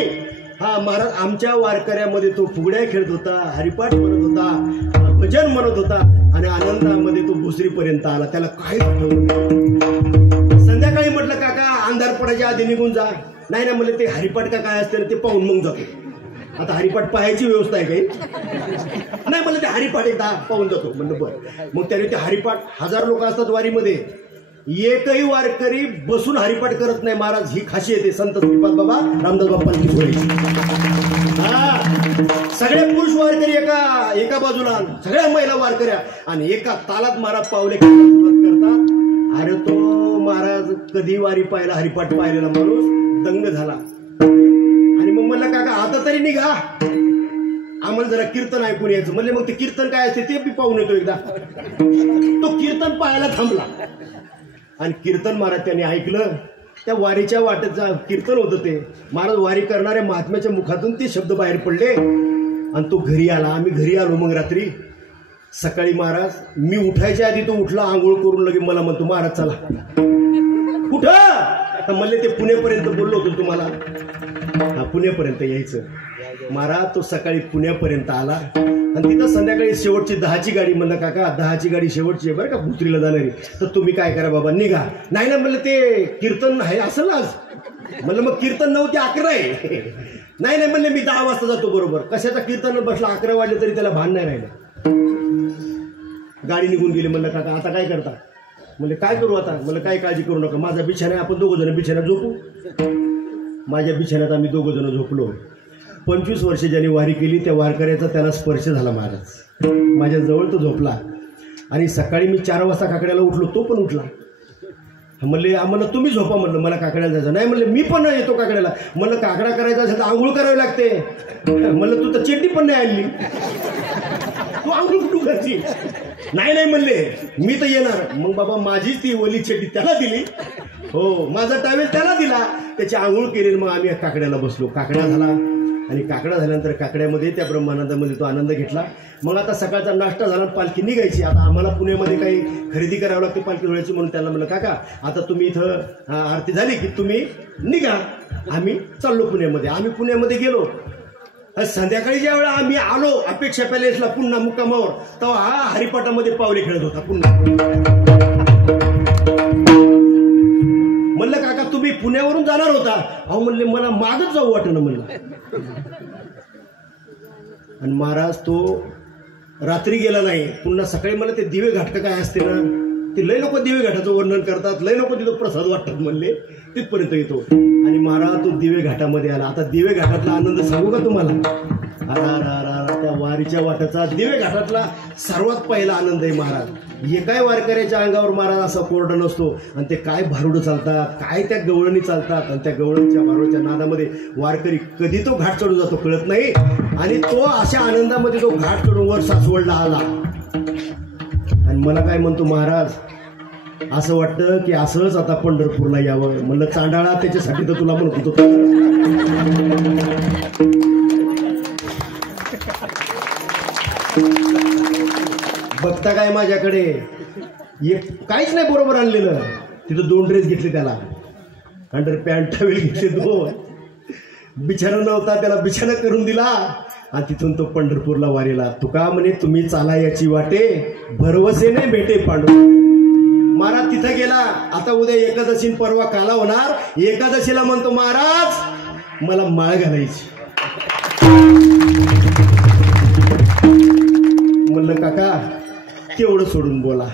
हा महाराज आमच्या वारकऱ्यामध्ये तो फुगड्या खेळत होता, हरिपाठ म्हणत होता, भजन म्हणत होता आणि आनंदामध्ये तो भोसरीपर्यंत आला. त्याला काही आठवण नाही. संध्याकाळी म्हटलं काका अंधार पडायच्या आधी निघून जा. नाही ना म्हणलं ते हरिपाठ का काय असते ते पाहून मग जातो. आता हरिपाठ पाहायची व्यवस्था आहे काही नाही. म्हणलं ते हरिपाठ एकदा पाहून जातो. म्हणलं बरं. मग त्याने ते हरिपाठ 1000 लोक असतात वारीमध्ये, एकही वारकरी बसून हरिपाठ करत नाही महाराज. ही खासियत आहे संत श्रीपाद बाबा रामदास बाप्पांची सोयीची. हा सगळे पुरुष वारकरी एका बाजूला, सगळ्या महिला वारकऱ्या आणि एका तालात महाराज पावले करतात. अरे तो महाराज कधी वारी पाहिला, हरिपाठ पाहिलेला माणूस दंग झाला. आणि मग म्हणलं काका आता तरी निघा, आम्हाला जरा कीर्तन ऐकून यायचं. म्हणले मग ते कीर्तन काय असते ते बी पाहून येतो एकदा. तो कीर्तन पाहायला थांबला आणि कीर्तन महाराज त्यांनी ऐकलं. त्या वारीच्या वाटेचं कीर्तन होतं ते. महाराज वारी करणाऱ्या महात्म्याच्या मुखातून ते शब्द बाहेर पडले आणि तो घरी आला. आम्ही घरी आलो. मग रात्री सकाळी महाराज मी उठायच्या आधी तो उठला, आंघोळ करून लगे मला म्हणतो महाराज चला. कुठं म्हणले ते पुण्यापर्यंत बोललो होतो तुम्हाला. हा पुण्यापर्यंत यायचं. महाराज तो सकाळी पुण्यापर्यंत आला आणि तिथं संध्याकाळी शेवटची 10ची गाडी. म्हणलं काका 10ची गाडी शेवटची आहे बरं का भोसरीला जाणारी, तर तुम्ही काय करा बाबा निघा. नाही ना म्हणलं ते कीर्तन आहे असेल आज. म्हणलं मग कीर्तन 9 ते 11 आहे. नाही नाही म्हणले मी 10 वाजता जातो बरोबर. कशाचा कीर्तन बसला 11 वाजले तरी त्याला भान नाही राहिलं. गाडी निघून गेली. म्हणलं काका आता काय करता. म्हणले काय करू आता. म्हणलं काय काळजी करू नका, माझा बिछाना आहे, आपण 2 जण बिछाण्यात झोपू. माझ्या बिछाण्यात आम्ही 2 जण झोपलो. 25 वर्ष ज्यांनी वारी केली त्या वारकऱ्याचा त्याला स्पर्श झाला महाराज. माझ्या जवळ तो झोपला आणि सकाळी मी 4 वाजता काकड्याला उठलो, तो पण उठला. म्हणले आम्हाला तुम्ही झोपा. म्हणलं मला काकड्याला जायचं नाही. म्हणले मी पण येतो काकड्याला. म्हणलं काकडा करायचा असेल तर आंघोळ करावी लागते. म्हणलं तू तर चेट्टी पण नाही आणली, तू आंघोळ कुठून करची. नाही नाही म्हणले मी तर येणार. मग बाबा माझीच ती ओली चेट्टी त्याला दिली, हो माझा टावेल त्याला दिला, त्याची आंघोळ केली. मग आम्ही काकड्याला बसलो. काकडा झाला आणि काकडा झाल्यानंतर काकड्यामध्ये त्या ब्रह्मानंदामध्ये तो आनंद घेतला. मग आता सकाळचा नाश्ता झाला, पालखी निघायची. आता आम्हाला पुण्यामध्ये काही खरेदी करावं लागते पालखी धुळ्याची. म्हणून त्याला म्हणलं काका आता तुम्ही इथं आरती झाली की तुम्ही निघा, आम्ही चाललो पुण्यामध्ये. आम्ही पुण्यामध्ये गेलो. संध्याकाळी ज्या वेळा आम्ही आलो अपेक्षा पॅलेसला पुन्हा मुक्कामावर, तेव्हा हा हरिपाठामध्ये पावले खेळत होता पुन्हा. म्हणलं काका तुम्ही पुण्यावरून जाणार होता. अहो म्हणले मला मागच जाऊ वाटणं म्हणलं. आणि महाराज तो रात्री गेला नाही. पुन्हा सकाळी मला ते दिवे घाटक काय असते ना, ते लय लोक दिवे घाटाचं वर्णन करतात, लय लोक तिथं प्रसाद वाटतात म्हणले. तिथपर्यंत येतो आणि महाराज तो दिवे घाटामध्ये आला. आता दिवे घाटातला आनंद सांगू का तुम्हाला. त्या वारीच्या वाटाचा दिवे घाटातला सर्वात पहिला आनंद आहे महाराज. एकाही वारकऱ्याच्या अंगावर महाराज असा कोरडा नसतो. आणि ते काय भारुडं चालतात, काय त्या गवळणी चालतात. आणि त्या गवळणीच्या भारुडाच्या नादामध्ये वारकरी कधी तो घाट चढून जातो कळत नाही. आणि तो अशा आनंदामध्ये तो घाट चढून वर सासवडला आला. आणि मला काय म्हणतो महाराज असं वाटतं की असंच आता पंढरपूरला यावं. म्हणलं चांडाळा त्याच्यासाठी तर तुला म्हणत होतो. बघता काय माझ्याकडे काहीच नाही बरोबर आणलेलं. तिथं 2 ड्रेस घेतले त्याला, अंडर पॅन्ट टॉवेल घेतले 2. बिछाना नव्हता त्याला बिछाना करून दिला आणि तिथून तो पंढरपूरला वारीला. तुका म्हणे तुम्ही चाला याची वाटे, भरवसेने भेटे पांडू. महाराज तिथं गेला. आता उद्या एकादशी परवा काला होणार. एकादशीला म्हणतो महाराज मला माळ घालायची. म्हणलं काका तेवढं सोडून बोला,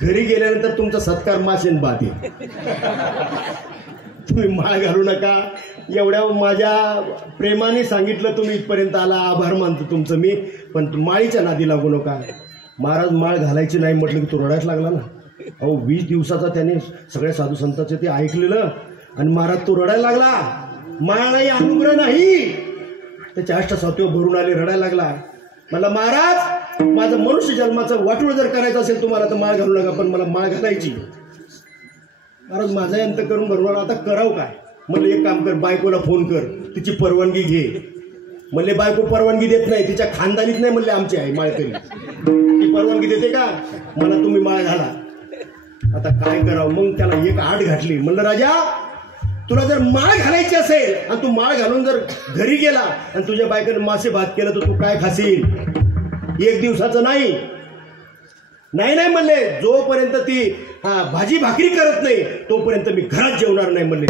घरी गेल्यानंतर तुमचा सत्कार माशेन बादी. तुम्ही माळ घालू नका. एवढ्या माझ्या प्रेमाने सांगितलं, तुम्ही इथपर्यंत आला, आभार मानतो तुमचं मी. पण माळीच्या नादी लागू नका. महाराज माळ घालायची नाही म्हटलं की तो रडायच लागला ना. अहो 20 दिवसाचा त्याने सगळ्या साधू संतांचं ते ऐकलेलं आणि महाराज तो रडायला लागला. माळ नाही, अनुग्रह नाही. त्याच्या अष्टसात्व भरून आले, रडायला लागला. मला महाराज माझं मनुष्य जन्माचं वाटोळ जर करायचं असेल तुम्हाला तर माळ घालू नका, पण मला माळ घालायची. महाराज माझा अंत करून भरवणार, आता करावं काय. म्हणलं एक काम कर, बायकोला फोन कर, तिची परवानगी घे. म्हणले बायको परवानगी देत नाही, तिच्या खानदानीत नाही म्हणले आमची आहे माळकरी, ती परवानगी देते का. मला तुम्ही माळ घाला. आता काय करावं? मग त्याला एक आड घातली. म्हणलं राजा, तुला जर माळ घालायची असेल आणि तू माळ घालून जर घरी गेला आणि तुझ्या बायकोने मासे भात केलं तर तू काय खाशील? एक दिवसाचं नाही नाही नाही म्हणले, जोपर्यंत ती भाजी भाकरी करत नाही तोपर्यंत मी घरात जेवणार नाही म्हणले.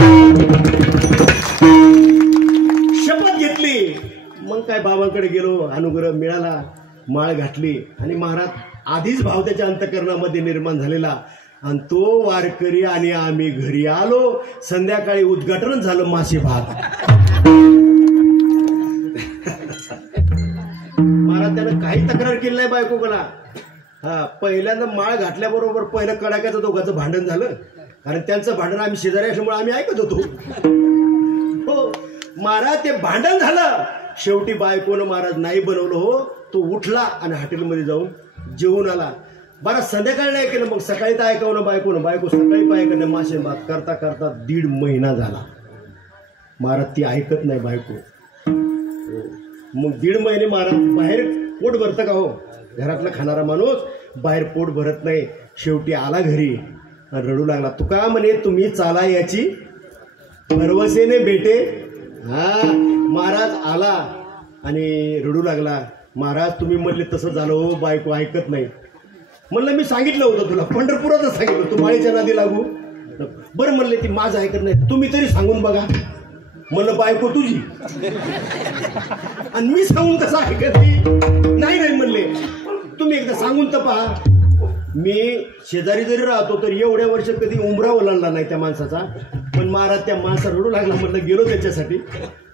शपथ घेतली. मग काय बाबांकडे गेलो, अनुग्रह मिळाला, माळ घातली आणि महाराज आधीच भाव त्याच्या अंतकरणामध्ये निर्माण झालेला आणि तो वारकरी आणि आम्ही घरी आलो. संध्याकाळी उद्घाटन झालं मासे भात. महाराज त्यानं काही तक्रार केली नाही बायकोकडा. पहिल्यांदा माळ घातल्याबरोबर पहिलं कडाक्याचं दोघांचं भांडण झालं, कारण त्यांचं भांडण आम्ही शेजारी असल्यामुळे आम्ही ऐकत होतो. हो महाराज ते भांडण झालं. शेवटी बायकोनं महाराज नाही बनवलं. हो तो उठला आणि हॉटेलमध्ये जाऊन जेवून आला. बरं संध्याकाळी नाही केलं, मग सकाळी तर ऐकवलं बायकोनं. बायको सकाळी पायकडे मासे भात करता करता 1.5 महिना झाला. महाराज ती ऐकत नाही बायको. मग 1.5 महिने महाराज बाहेर पोट भरतं का? हो घरातला खाणारा माणूस बाहेर पोट भरत नाही. शेवटी आला घरी आणि रडू लागला. तुका म्हणे तुम्ही चाला याची भरवसेने भेटे. महाराज आला आणि रडू लागला. महाराज तुम्ही म्हणले तसं झालं हो, बायको ऐकत नाही. म्हणलं मी सांगितलं होतं तुला, पंढरपुरातच सांगितलं, तू माळीच्या नादी लागू. बरं म्हणले ती माझं ऐकत नाही, तुम्ही तरी सांगून बघा. म्हणलं बायको तुझी आणि मी सांगून कसं ऐकत नाही नाही म्हणले, तुम्ही एकदा सांगून तर पहा. मी शेजारी जरी राहतो तर एवढ्या वर्ष कधी उंबरा ओलांडला नाही त्या माणसाचा. पण महाराज त्या माणसा रडू लागला. म्हणलं गेलो त्याच्यासाठी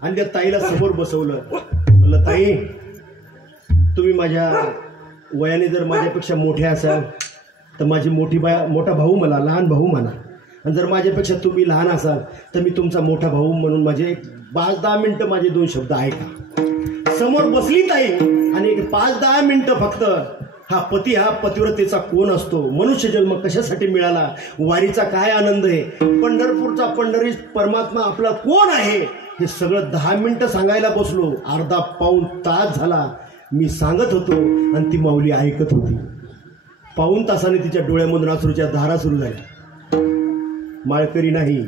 आणि त्या ताईला समोर बसवलं. म्हणलं ताई, तुम्ही माझ्या वयाने जर माझ्यापेक्षा मोठे असाल तर माझी मोठा भाऊ मला, लहान भाऊ म्हणा. आणि जर माझ्यापेक्षा तुम्ही लहान असाल तर मी तुमचा मोठा भाऊ म्हणून माझे 5-10 मिनिटं माझे 2 शब्द ऐका. समोर बसली ताई आणि 5-10 मिनिटं फक्त. पती हा पतिव्रतेचा कोण असतो? मनुष्य जन्म कशासाठी मिळाला? वारीचा काय आनंद आहे? पंढरपूरचा पंढरी परमात्मा आपला कोण आहे? हे सगळं 10 मिनिटं सांगायला बसलो. अर्धा पाऊण तास झाला मी सांगत होतो आणि ती माऊली ऐकत होती. पाऊण तासाने तिच्या डोळ्यामधून अश्रूच्या धारा सुरू झाल्या. माळकरी नाही,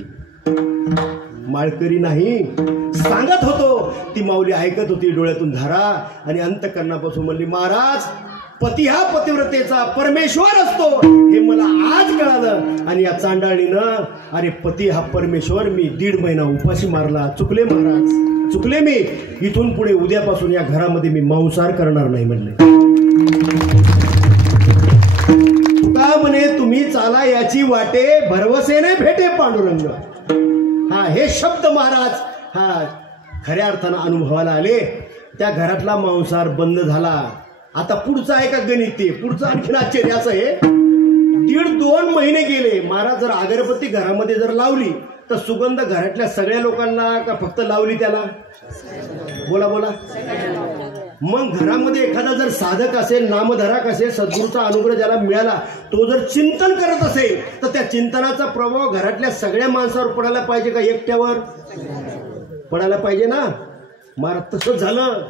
माळकरी नाही सांगत होतो, ती माऊली ऐकत होती. डोळ्यातून धारा आणि अंतकरणापासून म्हणली, महाराज पती हा पतिव्रतेचा परमेश्वर असतो हे मला आज कळालं. आणि या चांडाळीनं अरे पती हा परमेश्वर मी 1.5 महिना उपाशी मारला. चुकले महाराज, चुकले मी. इथून पुढे उद्यापासून या घरामध्ये मी मांसाहार करणार नाही म्हणले. तुका म्हणे तुम्ही चाला याची वाटे भरवसेने भेटे पांडुरंग. हे शब्द महाराज खऱ्या अर्थानं अनुभवाला आले. त्या घरातला मांसाहार बंद झाला. आता पुढचं आहे का गणित? ते पुढचं आणखीन आश्चर्य असं आहे. 1.5-2 महिने गेले. महाराज जर अगरबत्ती घरामध्ये जर लावली तर सुगंध घरातल्या सगळ्या लोकांना का फक्त लावली त्याला? बोला बोला. मग घरामध्ये एखादा जर साधक असेल, नामधारक असेल, सद्गुरूचा अनुग्रह ज्याला मिळाला, तो जर चिंतन करत असेल तर त्या चिंतनाचा प्रभाव घरातल्या सगळ्या माणसावर पडायला पाहिजे का एकट्यावर? पडायला पाहिजे ना. महाराज तसं झालं.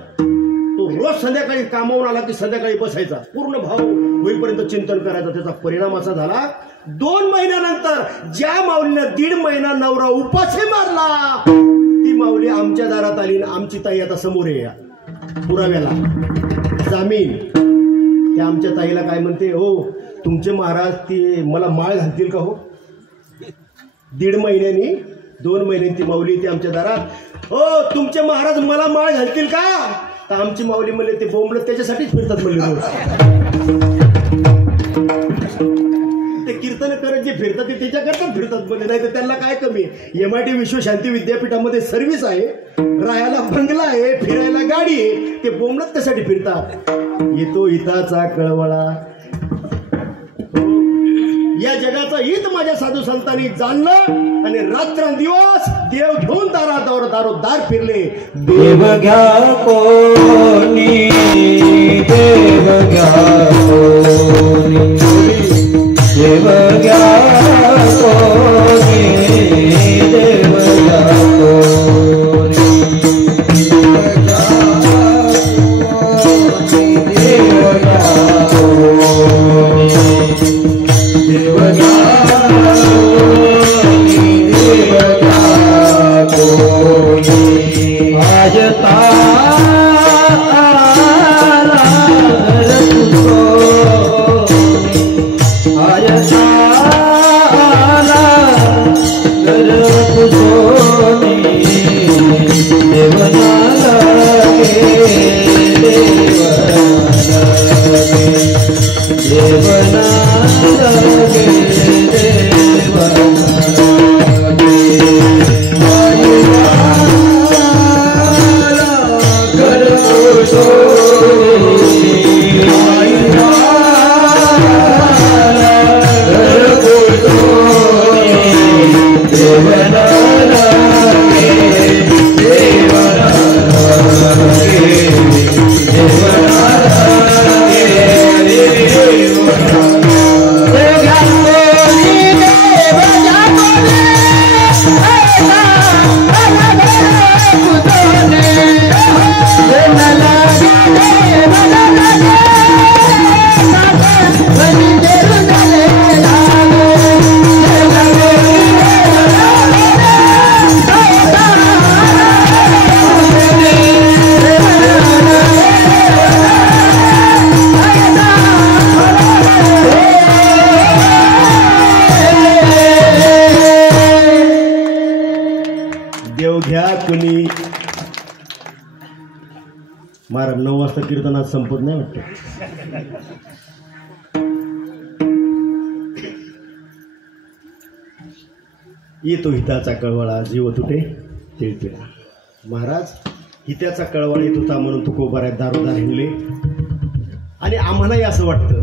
तो रोज संध्याकाळी कामावून आला की संध्याकाळी बसायचा, पूर्ण भाव होईपर्यंत चिंतन करायचा. त्याचा परिणाम असा झाला, 2 महिन्यानंतर ज्या माऊलीनं 1.5 महिना नवरा उपाशी मारला ती माऊली आमच्या दारात आली. आमची ताई आता समोर आहे पुराव्याला जामीन. त्या आमच्या ताईला काय म्हणते, हो तुमचे महाराज ती मला माळ घालतील का? हो 1.5 महिन्यांनी 2 महिन्यांनी ती माऊली ती आमच्या दारात. हो तुमचे महाराज मला माळ घालतील का? तर आमची माऊली म्हणले ते बोंबलत त्याच्यासाठीच फिरतात म्हणले रोज. ते कीर्तन करत जे फिरतात ते त्याच्याकरता फिरतात म्हणले, नाही तर त्यांना काय कमी. MIT विश्वशांती विद्यापीठामध्ये सर्व्हिस आहे, राहायला बंगला आहे, फिरायला गाडी आहे. ते बोंबलत त्यासाठी फिरतात. येतो हिताचा कळवळा. या जगाचा हित माझ्या साधू संतांनी जाणलं आणि रात्रंदिवस देव घेऊन दार फिरले. देव घ्या कोणी, देव घ्या कोणी, देव घ्या कोणी, देव घ्या कोणी, देव घ्या कोणी, देव घ्या महाराज 9 वाजता कीर्तनात संपत नाही वाटतं. येतो हिताचा कळवळा जीव तुटे तिळपिळा. महाराज हित्याचा कळवळा येत होता म्हणून तुकोबाऱ्यात दारोदार हिंडले आणि आम्हालाही असं वाटतं